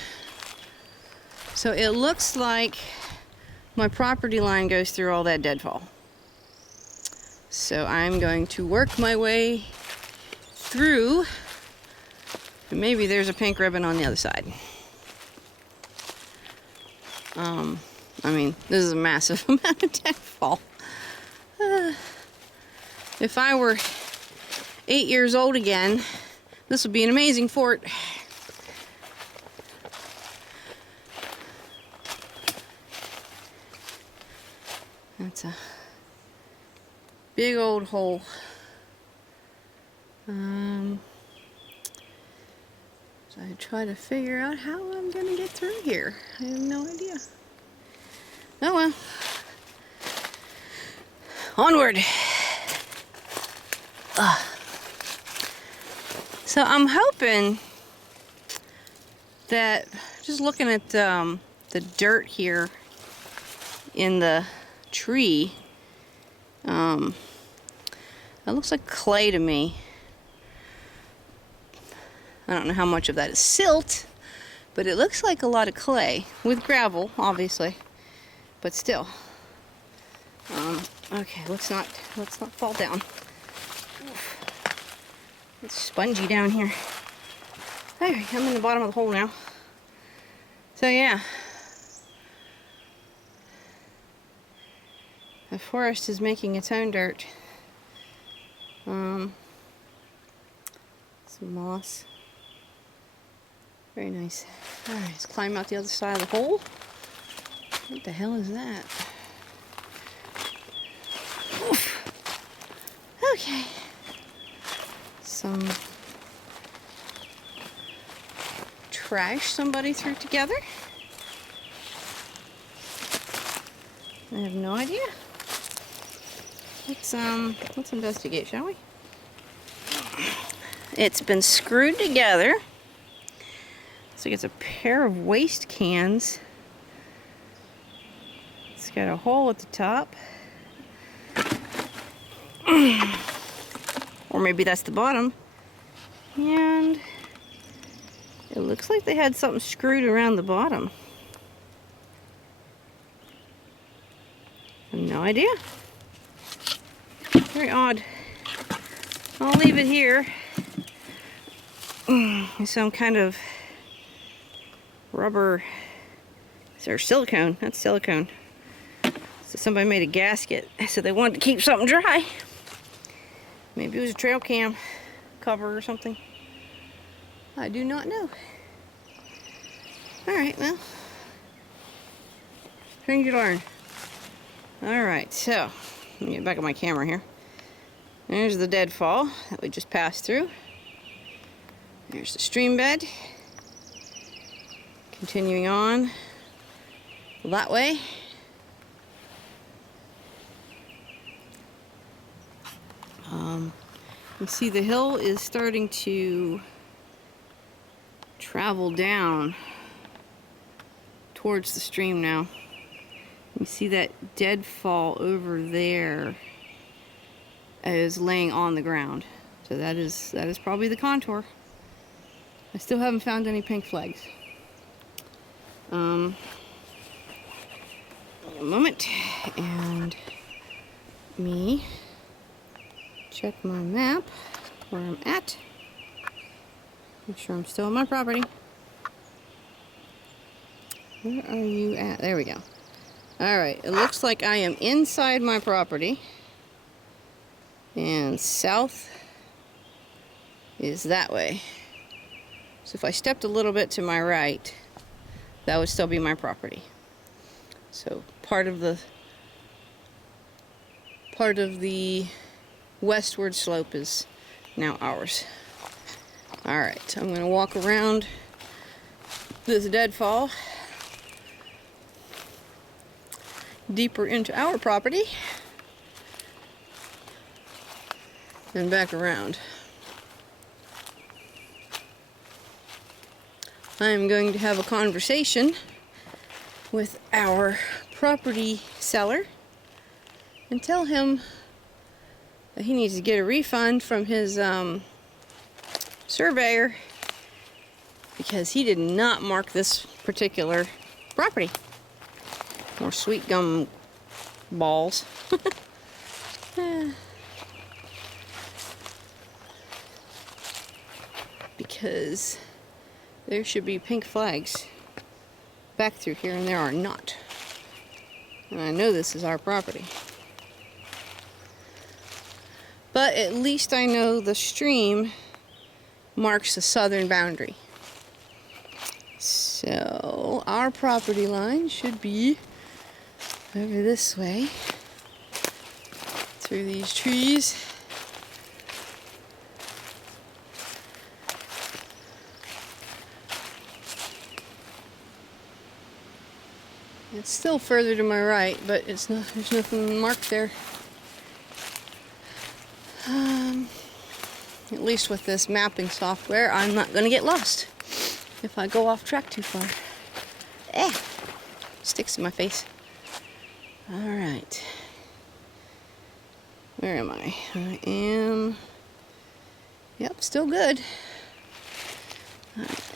So it looks like my property line goes through all that deadfall. So I'm going to work my way through, and maybe there's a pink ribbon on the other side. I mean, this is a massive amount of deadfall. If I were 8 years old again, this would be an amazing fort. That's a big old hole. So I try to figure out how I'm gonna get through here. I have no idea. Oh well. Onward. So I'm hoping that, just looking at the dirt here in the tree, it looks like clay to me. I don't know how much of that is silt, but it looks like a lot of clay with gravel, obviously, but still. Okay, let's not fall down. Oof. It's spongy down here. Alright, I'm in the bottom of the hole now. So yeah, the forest is making its own dirt. Some moss. Very nice. Alright, let's climb out the other side of the hole. What the hell is that? Oof. Okay. Some trash somebody threw together. I have no idea. Let's investigate, shall we? It's been screwed together. Looks like it's a pair of waste cans. It's got a hole at the top. Or maybe that's the bottom. And it looks like they had something screwed around the bottom. I have no idea. Very odd. I'll leave it here. Some kind of rubber, or silicone, that's silicone. So somebody made a gasket, so they wanted to keep something dry. Maybe it was a trail cam cover or something. I do not know. Alright, well, things you learn. Alright, so, let me get back on my camera here. There's the deadfall that we just passed through. There's the stream bed. Continuing on that way. You see the hill is starting to travel down towards the stream now. You see that deadfall over there is laying on the ground. So that is probably the contour. I still haven't found any pink flags. A moment, and me check my map where I'm at. Make sure I'm still on my property. Where are you at? There we go. Alright, it looks like I am inside my property. And south is that way. So if I stepped a little bit to my right, that would still be my property. So part of the westward slope is now ours. Alright, I'm going to walk around this deadfall deeper into our property and back around. I am going to have a conversation with our property seller and tell him that he needs to get a refund from his surveyor because he did not mark this particular property. More sweet gum balls. Because there should be pink flags back through here, and there are not. And I know this is our property. But at least I know the stream marks the southern boundary. So our property line should be over this way, through these trees. It's still further to my right, but there's nothing marked there. At least with this mapping software, I'm not going to get lost if I go off track too far. Sticks in my face. Alright. Where am I? I am... Yep, still good.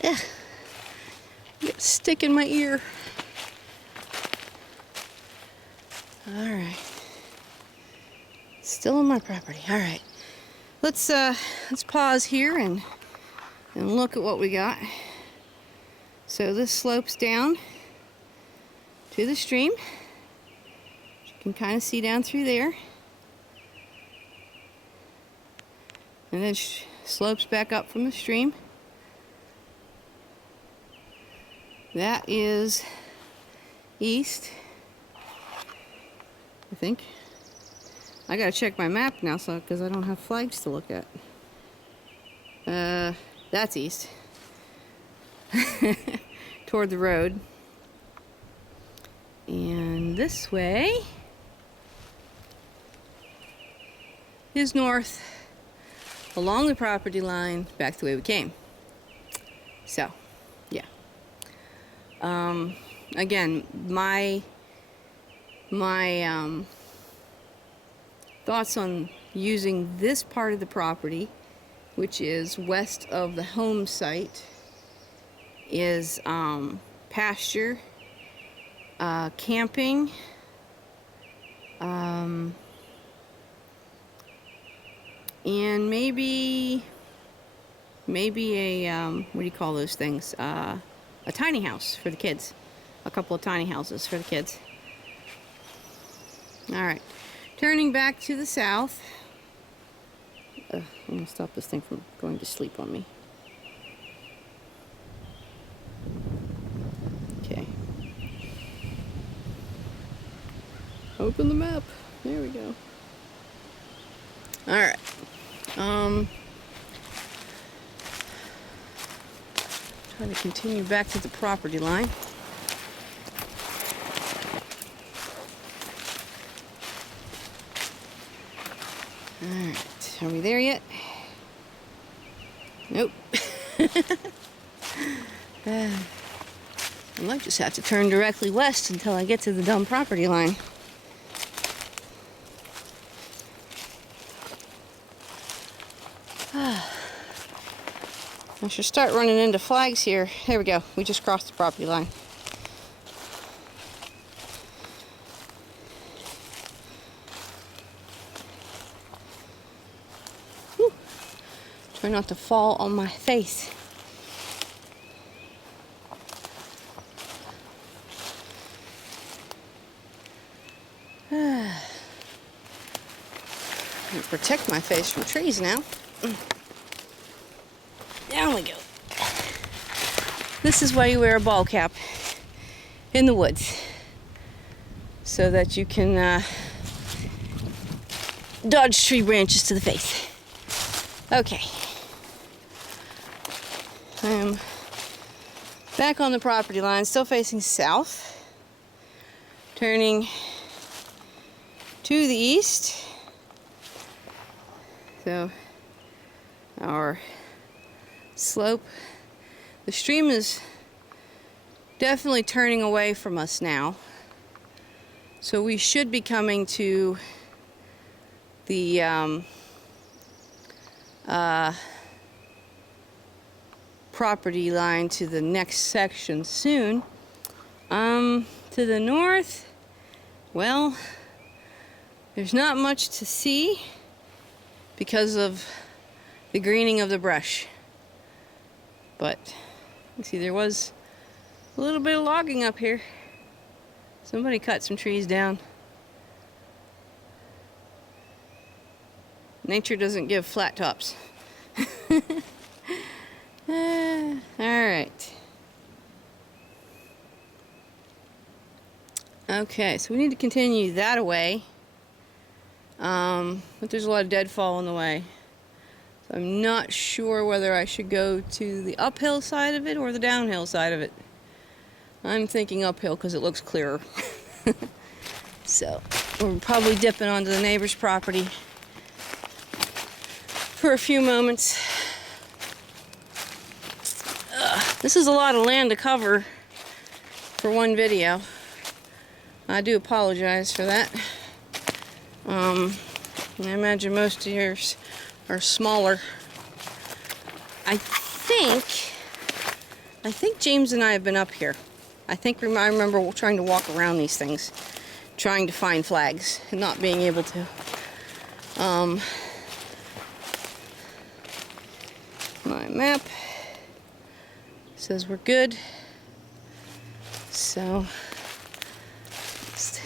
Get a stick in my ear. Alright. Still on my property. Alright. Let's pause here and look at what we got. So this slopes down to the stream. You can kind of see down through there. And then slopes back up from the stream. That is east, I think. I gotta check my map now, because I don't have flags to look at. That's east. Toward the road. And this way is north, along the property line, back the way we came. So, yeah. Again, my thoughts on using this part of the property, which is west of the home site, is pasture, camping, and maybe a what do you call those things? A tiny house for the kids. A couple of tiny houses for the kids. All right, turning back to the south. I'm gonna stop this thing from going to sleep on me. Okay. Open the map. There we go. All right. Trying to continue back to the property line. Alright, are we there yet? Nope. I might just have to turn directly west until I get to the dumb property line. I should start running into flags here. There we go. We just crossed the property line. Whew. Try not to fall on my face. I'm gonna protect my face from trees now. Down we go. This is why you wear a ball cap in the woods, so that you can dodge tree branches to the face. Okay. I am back on the property line, still facing south, turning to the east. So our slope, the stream is definitely turning away from us now, so we should be coming to the property line to the next section soon. To the north, well, there's not much to see because of the greening of the brush. But you see, there was a little bit of logging up here. Somebody cut some trees down. Nature doesn't give flat tops. All right. Okay, so we need to continue that away. But there's a lot of deadfall in the way. So I'm not sure whether I should go to the uphill side of it or the downhill side of it. I'm thinking uphill because it looks clearer. So we're probably dipping onto the neighbor's property for a few moments. This is a lot of land to cover for one video. I do apologize for that. I imagine most of yours are smaller. I think James and I have been up here. I remember trying to walk around these things, trying to find flags and not being able to. My map says we're good. So let's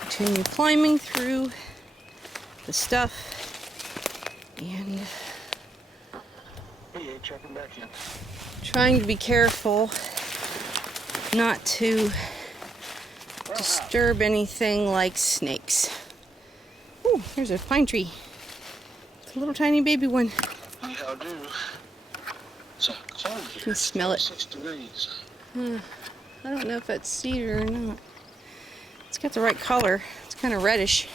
continue climbing through the stuff. And trying to be careful not to disturb anything like snakes. Ooh, there's a pine tree. It's a little tiny baby one. I do. So cold here. You can smell it. 6 degrees. I don't know if that's cedar or not. It's got the right color. It's kind of reddish.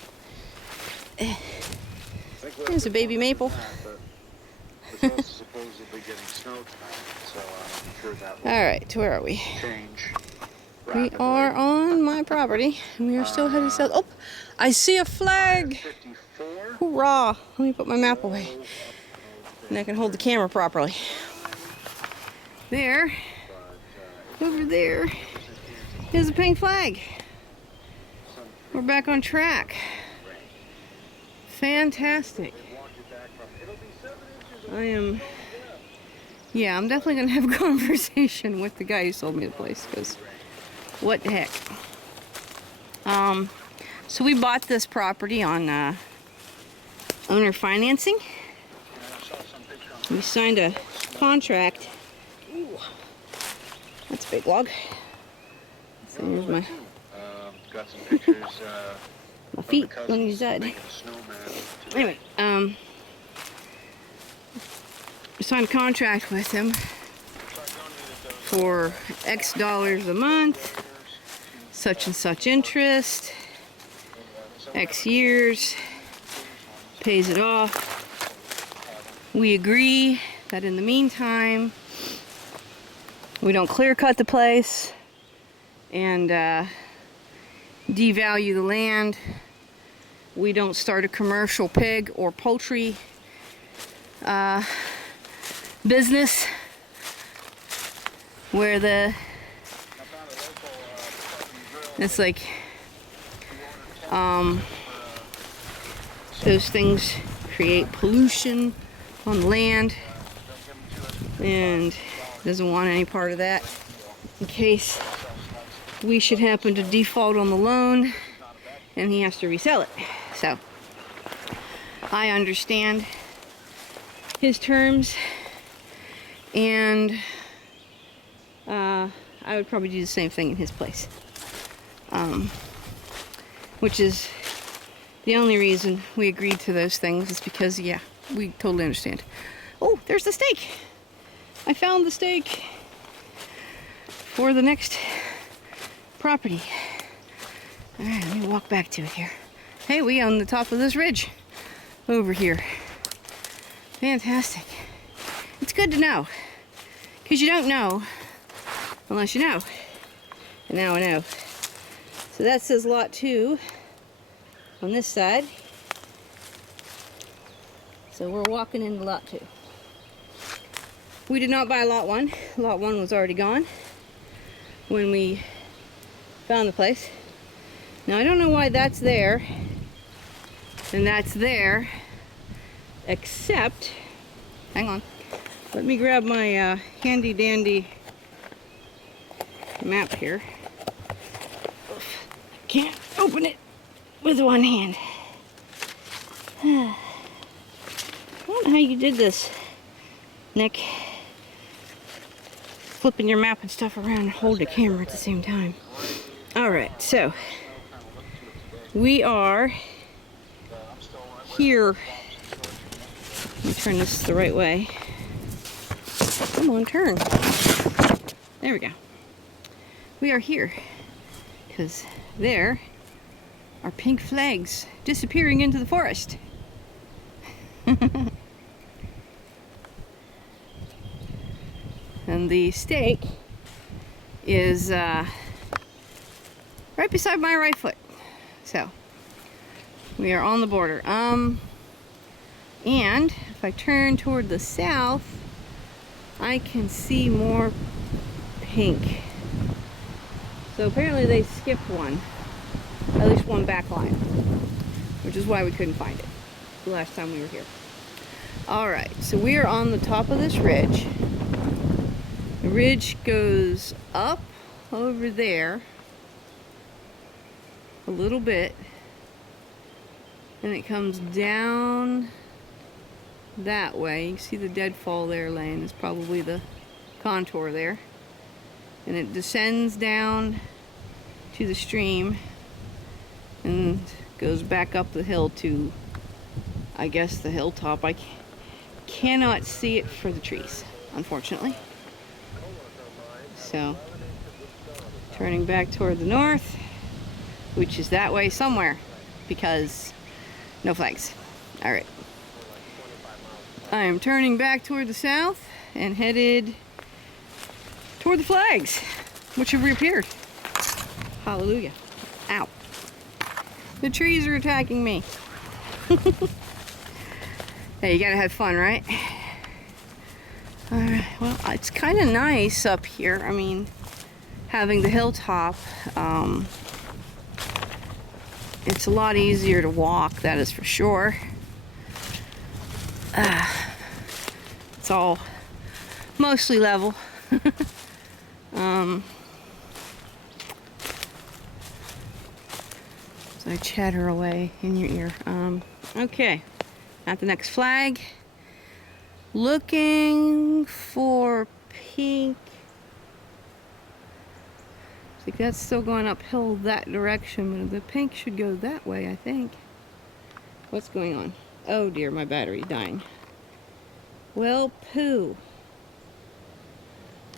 There's a baby maple. Supposedly getting snow tonight, so I'm sure that will All right, where are we? change. We are on my property, and we are still headed south. Oh, I see a flag! Hoorah! Let me put my map away, and I can hold the camera properly. There, over there, is a pink flag. We're back on track. Fantastic. I'm definitely gonna have a conversation with the guy who sold me the place, because what the heck. So we bought this property on owner financing. We signed a contract. Ooh, that's a big log. So here's my Got some pictures. my feet on his side. Anyway, we signed a contract with him for X dollars a month, such and such interest, X years, pays it off. We agree that in the meantime, we don't clear cut the place and devalue the land. We don't start a commercial pig or poultry business where it's like those things create pollution on the land, and doesn't want any part of that in case we should happen to default on the loan and he has to resell it. So I understand his terms, and I would probably do the same thing in his place, which is the only reason we agreed to those things, is because, yeah, we totally understand. Oh, there's the stake. I found the stake for the next property. All right, let me walk back to it here. Hey, we own the top of this ridge over here. Fantastic. It's good to know, because you don't know unless you know. And now I know. So that says lot 2 on this side. So we're walking into lot 2. We did not buy lot 1. Lot 1 was already gone when we found the place. Now I don't know why that's there and that's there, except, hang on, let me grab my handy dandy map here. Oof, can't open it with one hand. I don't know how you did this, Nick. Flipping your map and stuff around and hold the camera at the same time. Alright, so we are here. Let me turn this the right way. Come on, turn. There we go. We are here because there are pink flags disappearing into the forest. And the stake is right beside my right foot. So we are on the border. And if I turn toward the south, I can see more pink. So apparently they skipped one, at least one back line, which is why we couldn't find it the last time we were here. Alright, so we are on the top of this ridge. The ridge goes up over there a little bit, and it comes down that way. You can see the deadfall there laying is probably the contour there, and it descends down to the stream and goes back up the hill to, I guess, the hilltop. I cannot see it for the trees, unfortunately. So turning back toward the north, which is that way somewhere, because no flags. All right, I am turning back toward the south and headed toward the flags, which have reappeared. Hallelujah. Ow. The trees are attacking me. Hey, you gotta have fun, right? Alright, well, it's kind of nice up here. I mean, having the hilltop, it's a lot easier to walk, that is for sure. It's all mostly level. So I chatter away in your ear. Okay, at the next flag. Looking for pink. I think that's still going uphill that direction, but the pink should go that way, I think. What's going on? Oh dear, my battery's dying. Well, poo.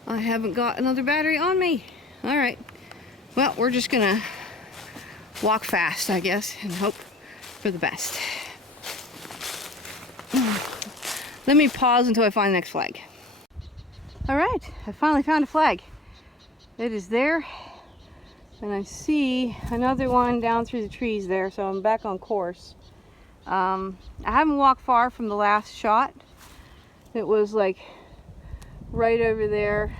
I haven't got another battery on me. Alright. Well, we're just gonna walk fast, I guess, and hope for the best. Let me pause until I find the next flag. Alright, I finally found a flag. It is there. And I see another one down through the trees there, so I'm back on course. I haven't walked far from the last shot. It was like right over there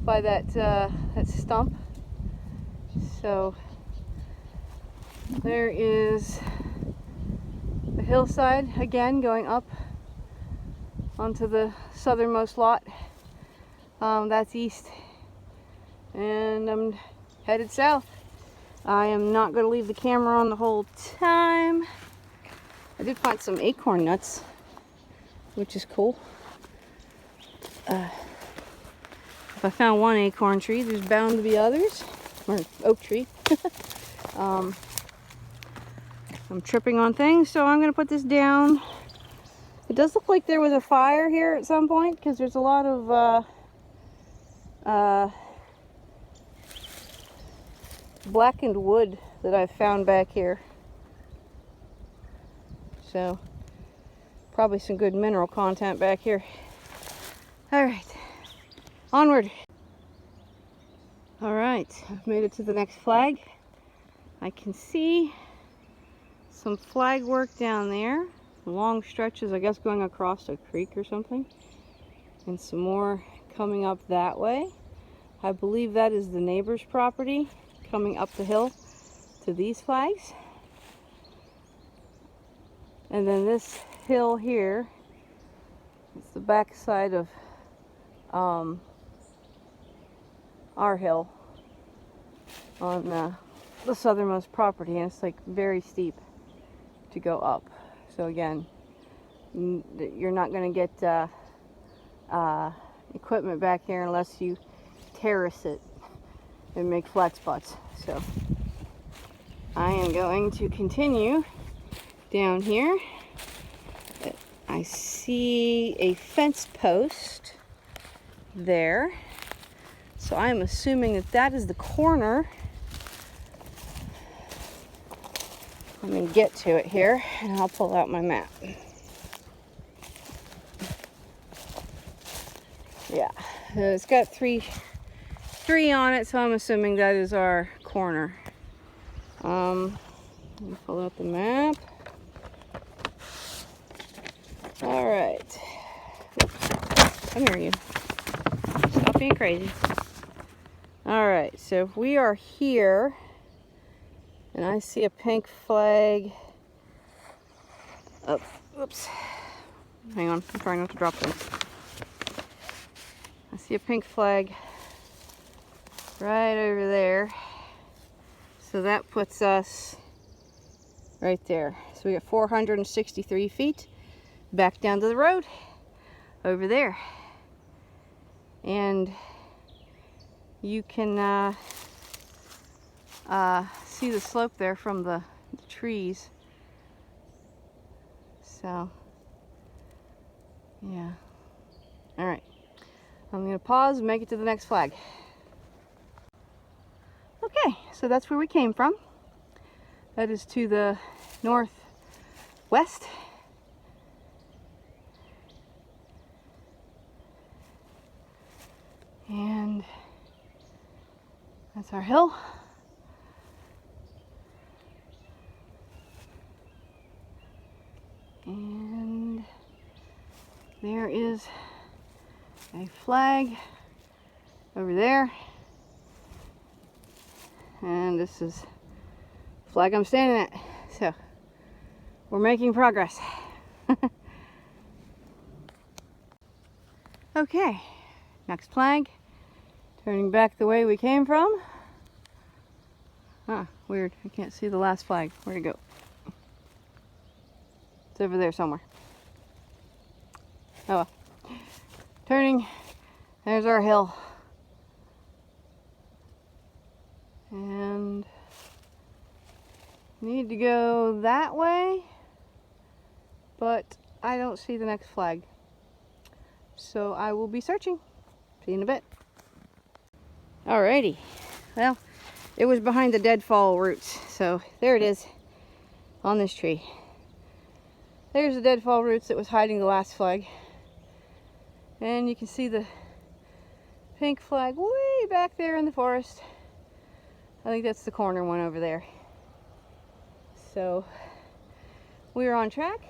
by that stump. So there is the hillside again going up onto the southernmost lot. That's east, and I'm headed south. I am not going to leave the camera on the whole time. I did find some acorn nuts, which is cool. If I found one acorn tree, there's bound to be others, or oak tree. I'm tripping on things, so I'm going to put this down. It does look like there was a fire here at some point, because there's a lot of blackened wood that I've found back here. So, probably some good mineral content back here. Alright, onward. Alright, I've made it to the next flag. I can see some flag work down there. Long stretches, I guess, going across a creek or something. And some more coming up that way. I believe that is the neighbor's property coming up the hill to these flags. And then this hill here, it's the back side of our hill on the southernmost property, and it's like very steep to go up. So again, you're not going to get equipment back here unless you terrace it and make flat spots. So I am going to continue down here. I see a fence post there, so I'm assuming that that is the corner. Let me get to it here, and I'll pull out my map. Yeah, it's got three on it, so I'm assuming that is our corner. Let me pull out the map. All right. Come here, you. Stop being crazy. All right, so if we are here, and I see a pink flag. Oh, oops. Hang on, I'm trying not to drop things. I see a pink flag right over there. So that puts us right there. So we got 463 feet back down to the road over there. And you can see the slope there from the trees. So, yeah. All right. I'm going to pause and make it to the next flag. Okay, so that's where we came from. That is to the northwest. And that's our hill. And there is a flag over there. And this is the flag I'm standing at. So we're making progress. Okay, next flag. Turning back the way we came from. Huh, weird. I can't see the last flag. Where'd it go? It's over there somewhere. Oh well. Turning. There's our hill. And need to go that way, but I don't see the next flag. So I will be searching. See you in a bit. Alrighty. Well, it was behind the deadfall roots. So there it is on this tree. There's the deadfall roots that was hiding the last flag. And you can see the pink flag way back there in the forest. I think that's the corner one over there. So we're on track.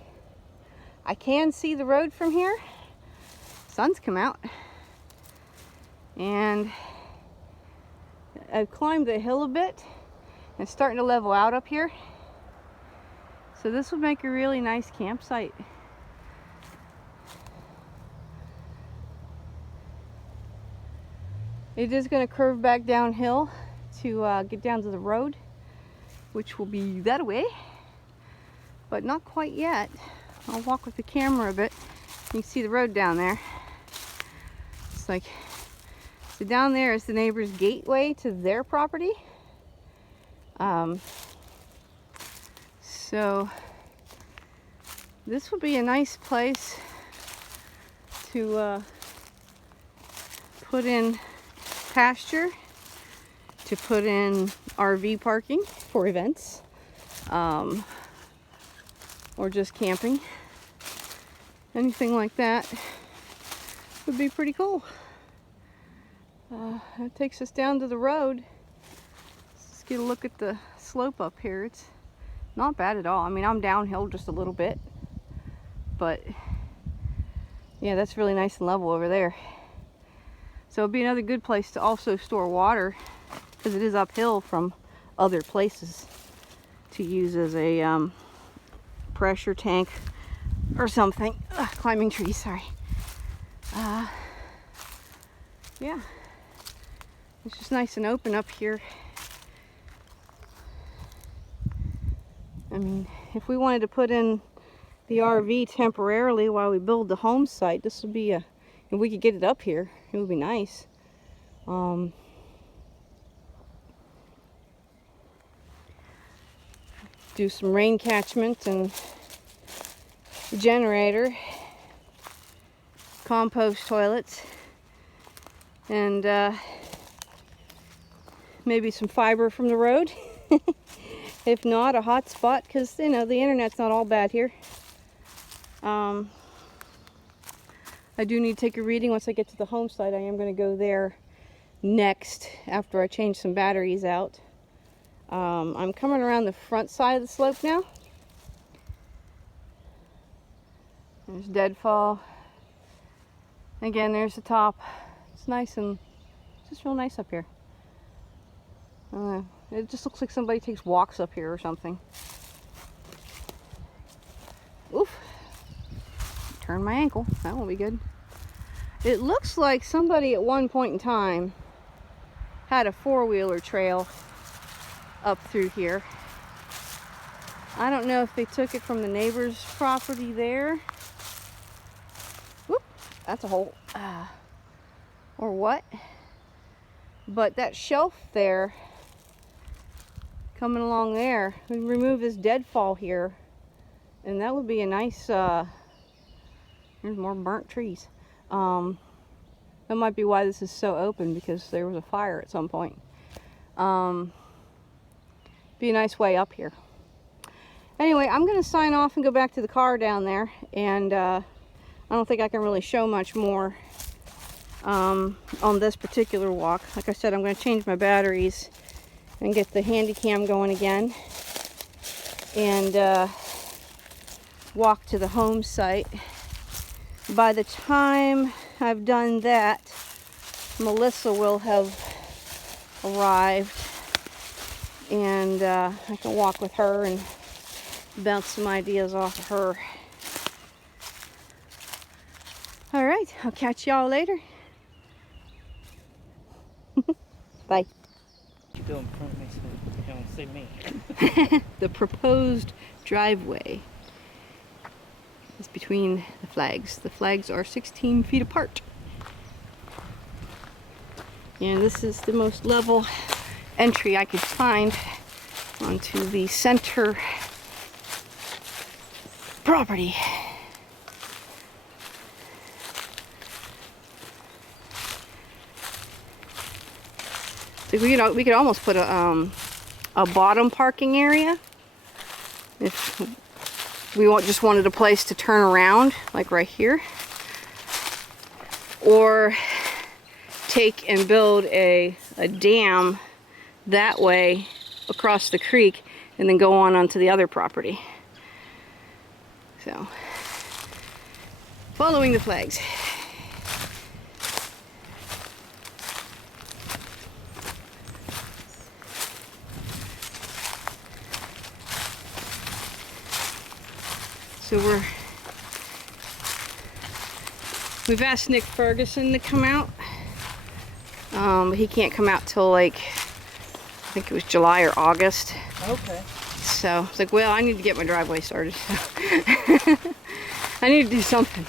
I can see the road from here. Sun's come out. And I've climbed the hill a bit. And it's starting to level out up here. So this would make a really nice campsite. It is going to curve back downhill to get down to the road, which will be that way, but not quite yet. I'll walk with the camera a bit. You can see the road down there. It's like, so down there is the neighbor's gateway to their property. So this would be a nice place to put in pasture, to put in RV parking for events, or just camping. Anything like that would be pretty cool. That takes us down to the road. Let's get a look at the slope up here. It's not bad at all. I mean, I'm downhill just a little bit, but yeah, that's really nice and level over there. So it'd be another good place to also store water, because it is uphill from other places, to use as a pressure tank or something. Climbing trees, sorry. Yeah, it's just nice and open up here. I mean, if we wanted to put in the RV temporarily while we build the home site, this would be if we could get it up here, it would be nice. Do some rain catchment and generator, compost toilets, and maybe some fiber from the road. If not, a hot spot, because you know the internet's not all bad here. I do need to take a reading once I get to the home site. I am going to go there next after I change some batteries out. I'm coming around the front side of the slope now. There's deadfall. Again, there's the top. It's nice and it's just real nice up here. It just looks like somebody takes walks up here or something. Oof. Turn my ankle. That won't be good. It looks like somebody at one point in time had a four-wheeler trail up through here. I don't know if they took it from the neighbor's property there. Whoop, that's a hole. Or what? But that shelf there, coming along there, we remove this deadfall here, and that would be a nice, there's more burnt trees. That might be why this is so open, because there was a fire at some point. Be a nice way up here. Anyway, I'm going to sign off and go back to the car down there, and I don't think I can really show much more on this particular walk. Like I said, I'm going to change my batteries and get the handy cam going again, and walk to the home site. By the time I've done that, Melissa will have arrived, and I can walk with her and bounce some ideas off of her. All right, I'll catch y'all later. Bye. You go in front of me so you don't see me. The proposed driveway is between the flags. The flags are 16 feet apart. And this is the most level entry I could find onto the center property. So we could almost put a bottom parking area if we just wanted a place to turn around, like right here, or take and build a dam that way across the creek and then go on onto the other property. So, following the flags. So we've asked Nick Ferguson to come out, but he can't come out till like, I think it was July or August. Okay. So it's like, well, I need to get my driveway started. So I need to do something.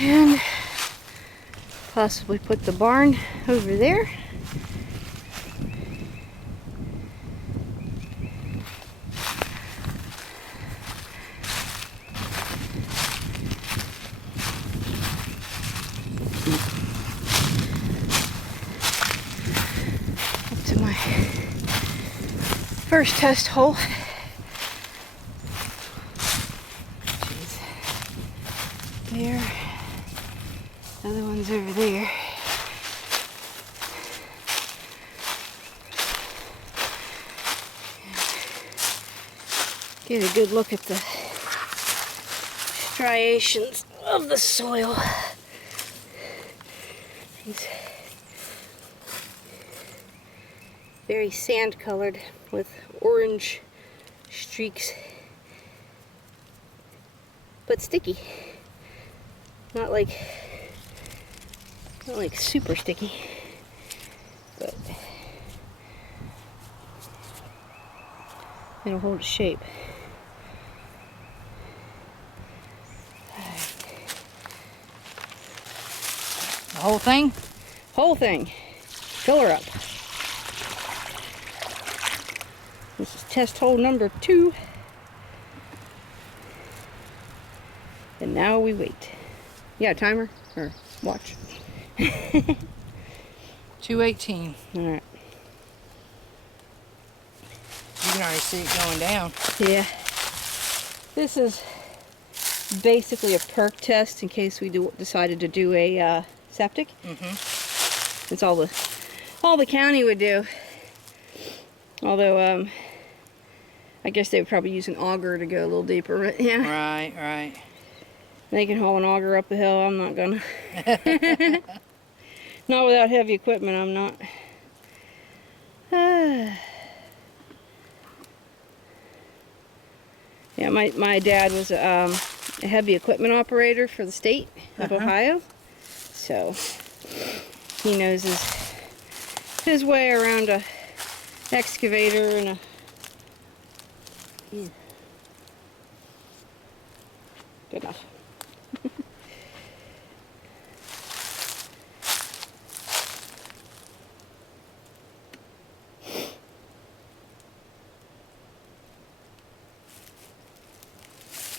And possibly put the barn over there. Up to my first test hole. Jeez. There. Other one's over there. Get a good look at the striations of the soil. It's very sand colored with orange streaks, but sticky. Not like super sticky, but it'll hold its shape. The whole thing? Whole thing. Fill her up. This is test hole number 2. And now we wait. Yeah, timer or watch. 218. All right. You can already see it going down. Yeah. This is basically a perk test in case we decided to do a septic. Mm-hmm. It's all the county would do. Although I guess they would probably use an auger to go a little deeper. But yeah. Right, right. They can haul an auger up the hill. I'm not gonna. Not without heavy equipment. I'm not. Yeah, my dad was a heavy equipment operator for the state of Uh-huh. Ohio. So he knows his way around a excavator and a good enough.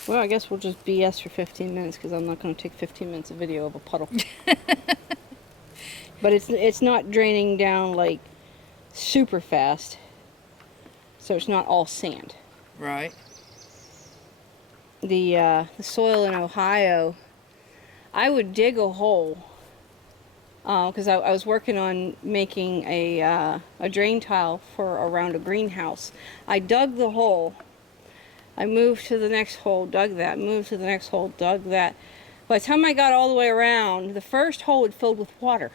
Well, I guess we'll just BS for 15 minutes because I'm not going to take 15 minutes of video of a puddle. But it's not draining down like super fast, so it's not all sand. Right. The soil in Ohio, I would dig a hole because I was working on making a drain tile for around a greenhouse. I dug the hole. I moved to the next hole, dug that, moved to the next hole, dug that. By the time I got all the way around, the first hole had filled with water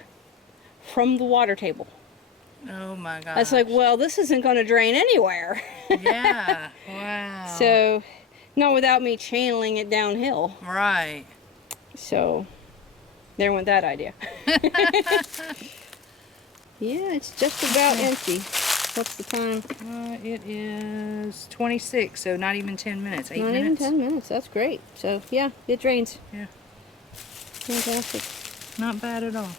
from the water table. Oh my gosh. I was like, well, this isn't going to drain anywhere. Yeah. Wow. So, not without me channeling it downhill. Right. So, there went that idea. Yeah, it's just about empty. What's the time? It is 26, so not even 10 minutes. 8 Not minutes. even 10 minutes. That's great. So, yeah, it drains. Yeah. Fantastic. Not bad at all.